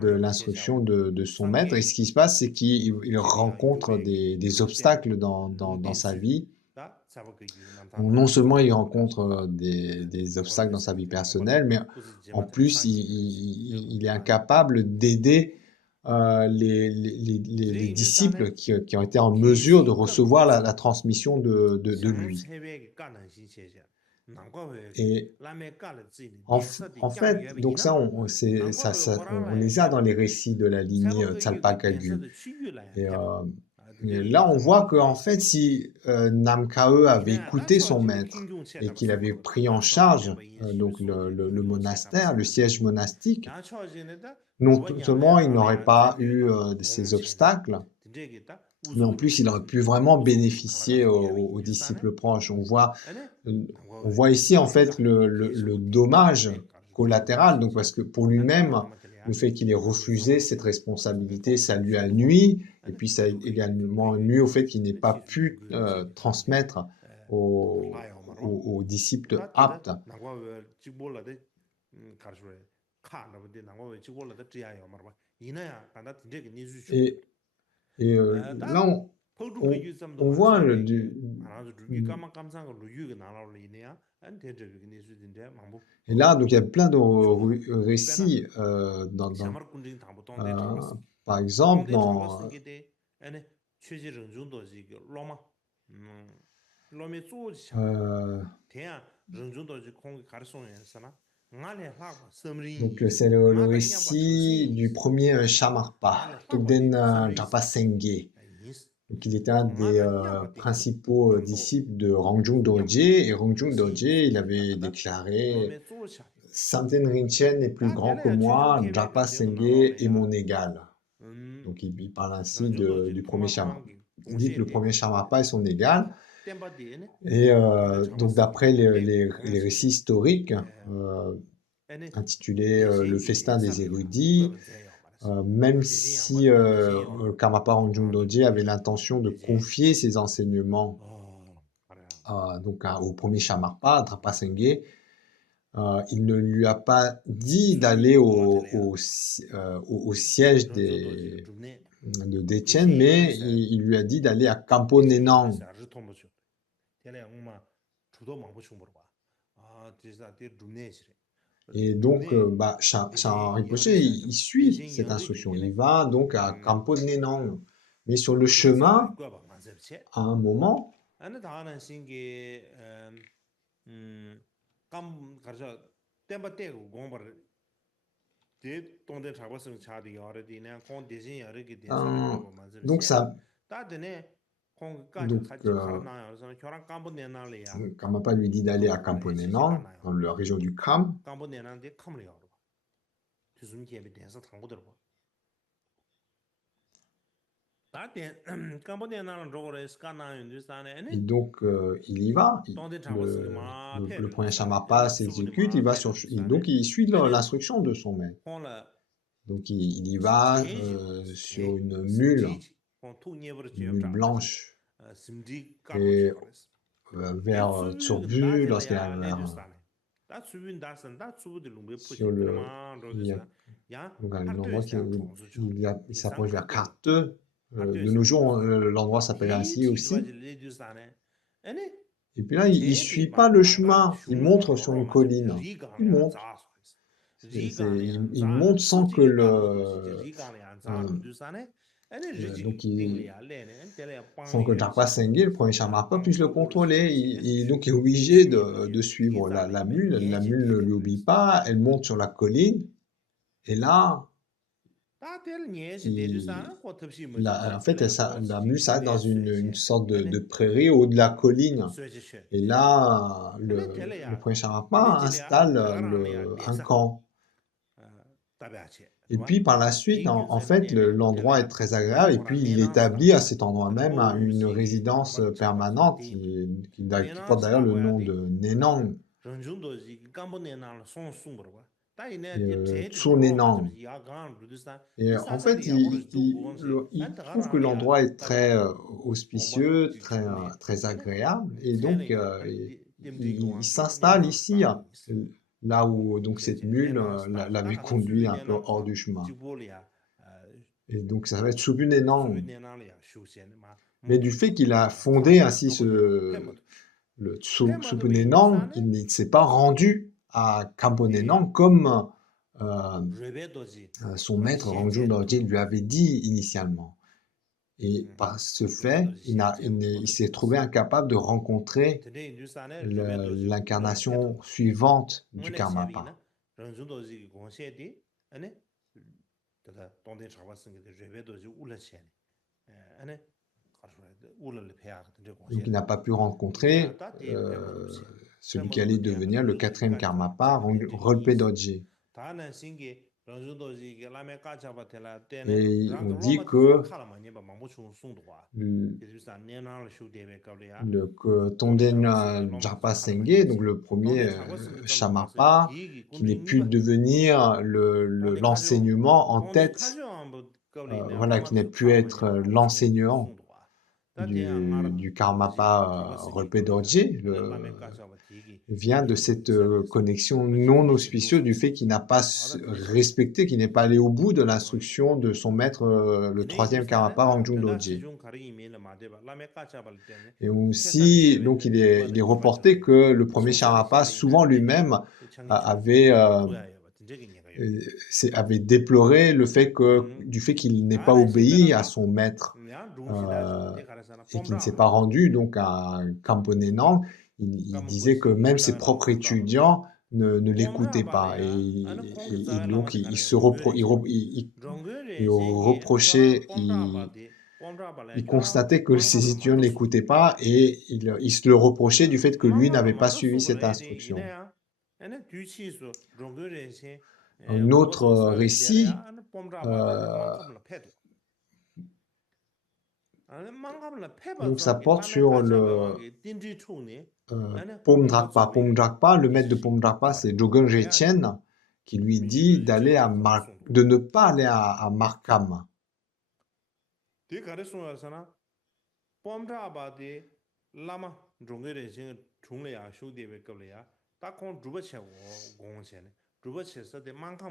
de l'instruction de son maître. Et ce qui se passe, c'est qu'il rencontre des obstacles dans sa vie. Non seulement il rencontre des obstacles dans sa vie personnelle, mais en plus, il est incapable d'aider les disciples qui ont été en mesure de recevoir la transmission de lui. Et en fait, donc ça, on les a dans les récits de la lignée Tsalpa Kagyu. Et là, on voit qu'en fait, si Namkha-e avait écouté son maître et qu'il avait pris en charge donc le monastère, le siège monastique, non seulement il n'aurait pas eu ces obstacles, mais en plus, il aurait pu vraiment bénéficier aux disciples proches. On voit ici, en fait, le dommage collatéral. Donc, parce que pour lui-même, le fait qu'il ait refusé cette responsabilité, ça lui a nui. Et puis, ça a également nui au fait qu'il n'ait pas pu transmettre aux disciples aptes. Et là, on voit et là, donc il y a plein de récits par exemple, donc c'est le récit du premier Shamarpa, Tugden Drapa Sengye. Donc, il était un des principaux disciples de Rangjung Dorje, et Rangjung Dorje, il avait déclaré « Samten Rinchen est plus grand que moi, Drapa Sengye est mon égal ». Donc il parle ainsi du premier Shamarpa. Il dit que le premier Shamarpa est son égal. Et donc d'après les récits historiques intitulés « Le festin des érudits », même si Karmapa Rangjung Dorje avait l'intention de confier ses enseignements donc au premier Shamarpa, Drapa Sengye, il ne lui a pas dit d'aller au siège de Détienne, mais il lui a dit d'aller à Campo Nenang. Et donc, Shan Rinpoche, il suit cette instruction. Il va donc à Campo Nenang. Mais sur le chemin, à un moment, ane 다는 신기 감 가서 땜바 떼고 공부를 대 동대 잡았으면 차디 여러디네 공 대신 여러기 대사는 un- 거 donc 만들지 ça, 다드네 공까지 donc, 같이 가르나요 그래서 교랑 깜보 내나리야 Karmapa lui dit d'aller à Campo Nenang, dans la région du Kham. 깜보 내나데 컴을 여러 주순 계획에 대해서 당고 들어 다데 깜보 내나는 저거를 스카나요 인도스탄에 Et donc, il y va. 동대 잡았으니 마 Le premier Shamapa s'exécute, il va donc il suit l'instruction de son maître. 콩라 Donc, il y va sur une mule blanche. Et vers Tsurbu, lorsqu'il arrive sur le, il y a donc un endroit il s'approche vers Karteux. De nos jours, l'endroit s'appelle ainsi aussi. Et puis là, il suit pas le chemin, il monte sur une colline. Il monte. Il monte sans que sans que Jarpa Sengye, le premier Shamapa, puisse le contrôler. Donc, il est obligé de suivre la mule. La mule ne lui obéit pas, elle monte sur la colline. Et là, en fait, la mule s'arrête dans une sorte de prairie au de la colline. Et là, le premier Shamapa installe un camp. Et puis par la suite, en fait, l'endroit est très agréable et puis il établit à cet endroit même une résidence permanente qui porte d'ailleurs le nom de Nenang, Tsunenang. Et en fait, il trouve que l'endroit est très auspicieux, très agréable et donc il s'installe ici. Là où donc cette mule l'avait conduit un peu hors du chemin. Et donc ça va être Subunenang. Mais du fait qu'il a fondé ainsi le Subunenang, il ne s'est pas rendu à Kamponenang comme son maître Rangju Dorje lui avait dit initialement. Et par ce fait, il s'est trouvé incapable de rencontrer l'incarnation suivante du Karmapa. Donc il n'a pas pu rencontrer celui qui allait devenir le quatrième Karmapa, Rolpe Dorje. Et on dit que Tonden Jarpa Sengye, donc le premier Shamapa, qui n'ait pu devenir l'enseignement en tête, voilà, qui n'ait pu être l'enseignant du Karmapa Rolpe Dorje, vient de cette connexion non auspicieuse du fait qu'il n'a pas respecté, qu'il n'est pas allé au bout de l'instruction de son maître, le troisième Karmapa Rangju Dorje. Et aussi, donc il est reporté que le premier Karmapa, souvent lui-même, avait déploré le fait du fait qu'il n'ait pas obéi à son maître et qu'il ne s'est pas rendu donc à Campo Nenang. Il disait que même ses propres étudiants ne l'écoutaient pas. Et donc, il reprochait, il constatait que ses étudiants ne l'écoutaient pas et il se le reprochait du fait que lui n'avait pas suivi cette instruction. Un autre récit donc ça porte sur le Pomdrakpa. Pomdrakpa, le maître de Pomdrakpa, c'est Jogen Jetchen, qui lui dit de ne pas aller à Markham.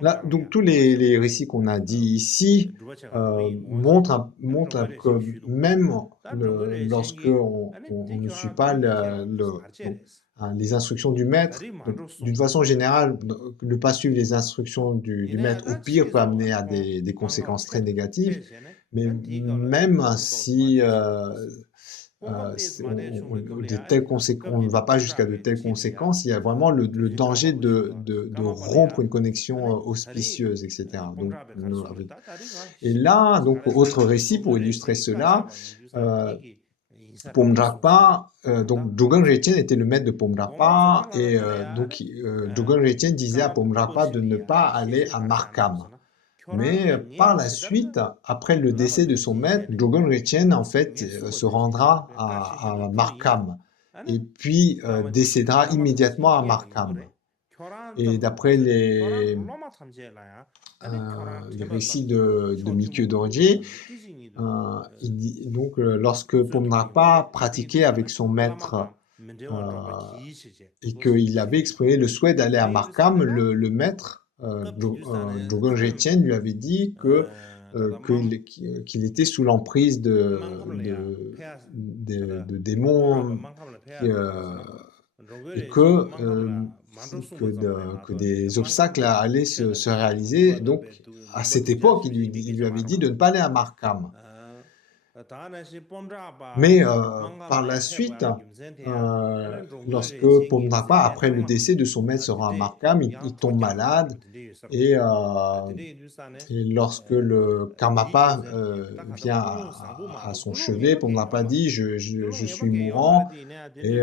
Là, donc tous les récits qu'on a dit ici montrent que même lorsque on ne suit pas les instructions du maître, donc d'une façon générale, ne pas suivre les instructions du maître au pire peut amener à des conséquences très négatives, mais même si on ne va pas jusqu'à de telles conséquences, il y a vraiment le danger de rompre une connexion auspicieuse, etc. Donc, et là, donc, autre récit pour illustrer cela, Pomrapa, donc Dogon Rinchen était le maître de Pomrapa, et Dogon Rinchen disait à Pomrapa de ne pas aller à Markham. Mais par la suite, après le décès de son maître, Dogon Rinchen en fait se rendra à Markham et puis décédera immédiatement à Markham. Et d'après les récits de Mikyo Dorji, lorsque Pomrapa pratiquait avec son maître et qu'il avait exprimé le souhait d'aller à Markham, le maître, Dogon Rinchen, lui avait dit qu'il était sous l'emprise de démons et que des obstacles allaient se réaliser. Donc, à cette époque, il lui avait dit de ne pas aller à Markham. Mais par la suite, lorsque Pomrapa, après le décès de son maître, se rend à Markham, il tombe malade et lorsque le Karmapa vient à son chevet, Pomrapa dit je suis mourant et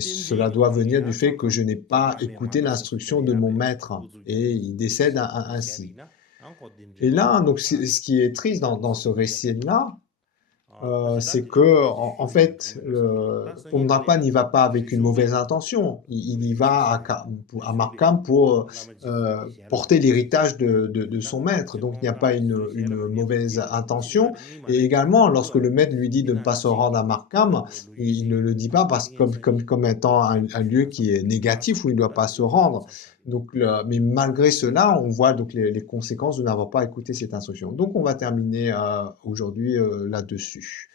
cela doit venir du fait que je n'ai pas écouté l'instruction de mon maître, et il décède ainsi. Et là, donc, ce qui est triste dans ce récit-là, c'est que en fait, Pomrapa n'y va pas avec une mauvaise intention. Il y va à Markham pour porter l'héritage de son maître. Donc, il n'y a pas une mauvaise intention. Et également, lorsque le maître lui dit de ne pas se rendre à Markham, il ne le dit pas comme étant un lieu qui est négatif où il ne doit pas se rendre. Donc, mais malgré cela, on voit donc les conséquences de n'avoir pas écouté cette instruction. Donc, on va terminer aujourd'hui là-dessus.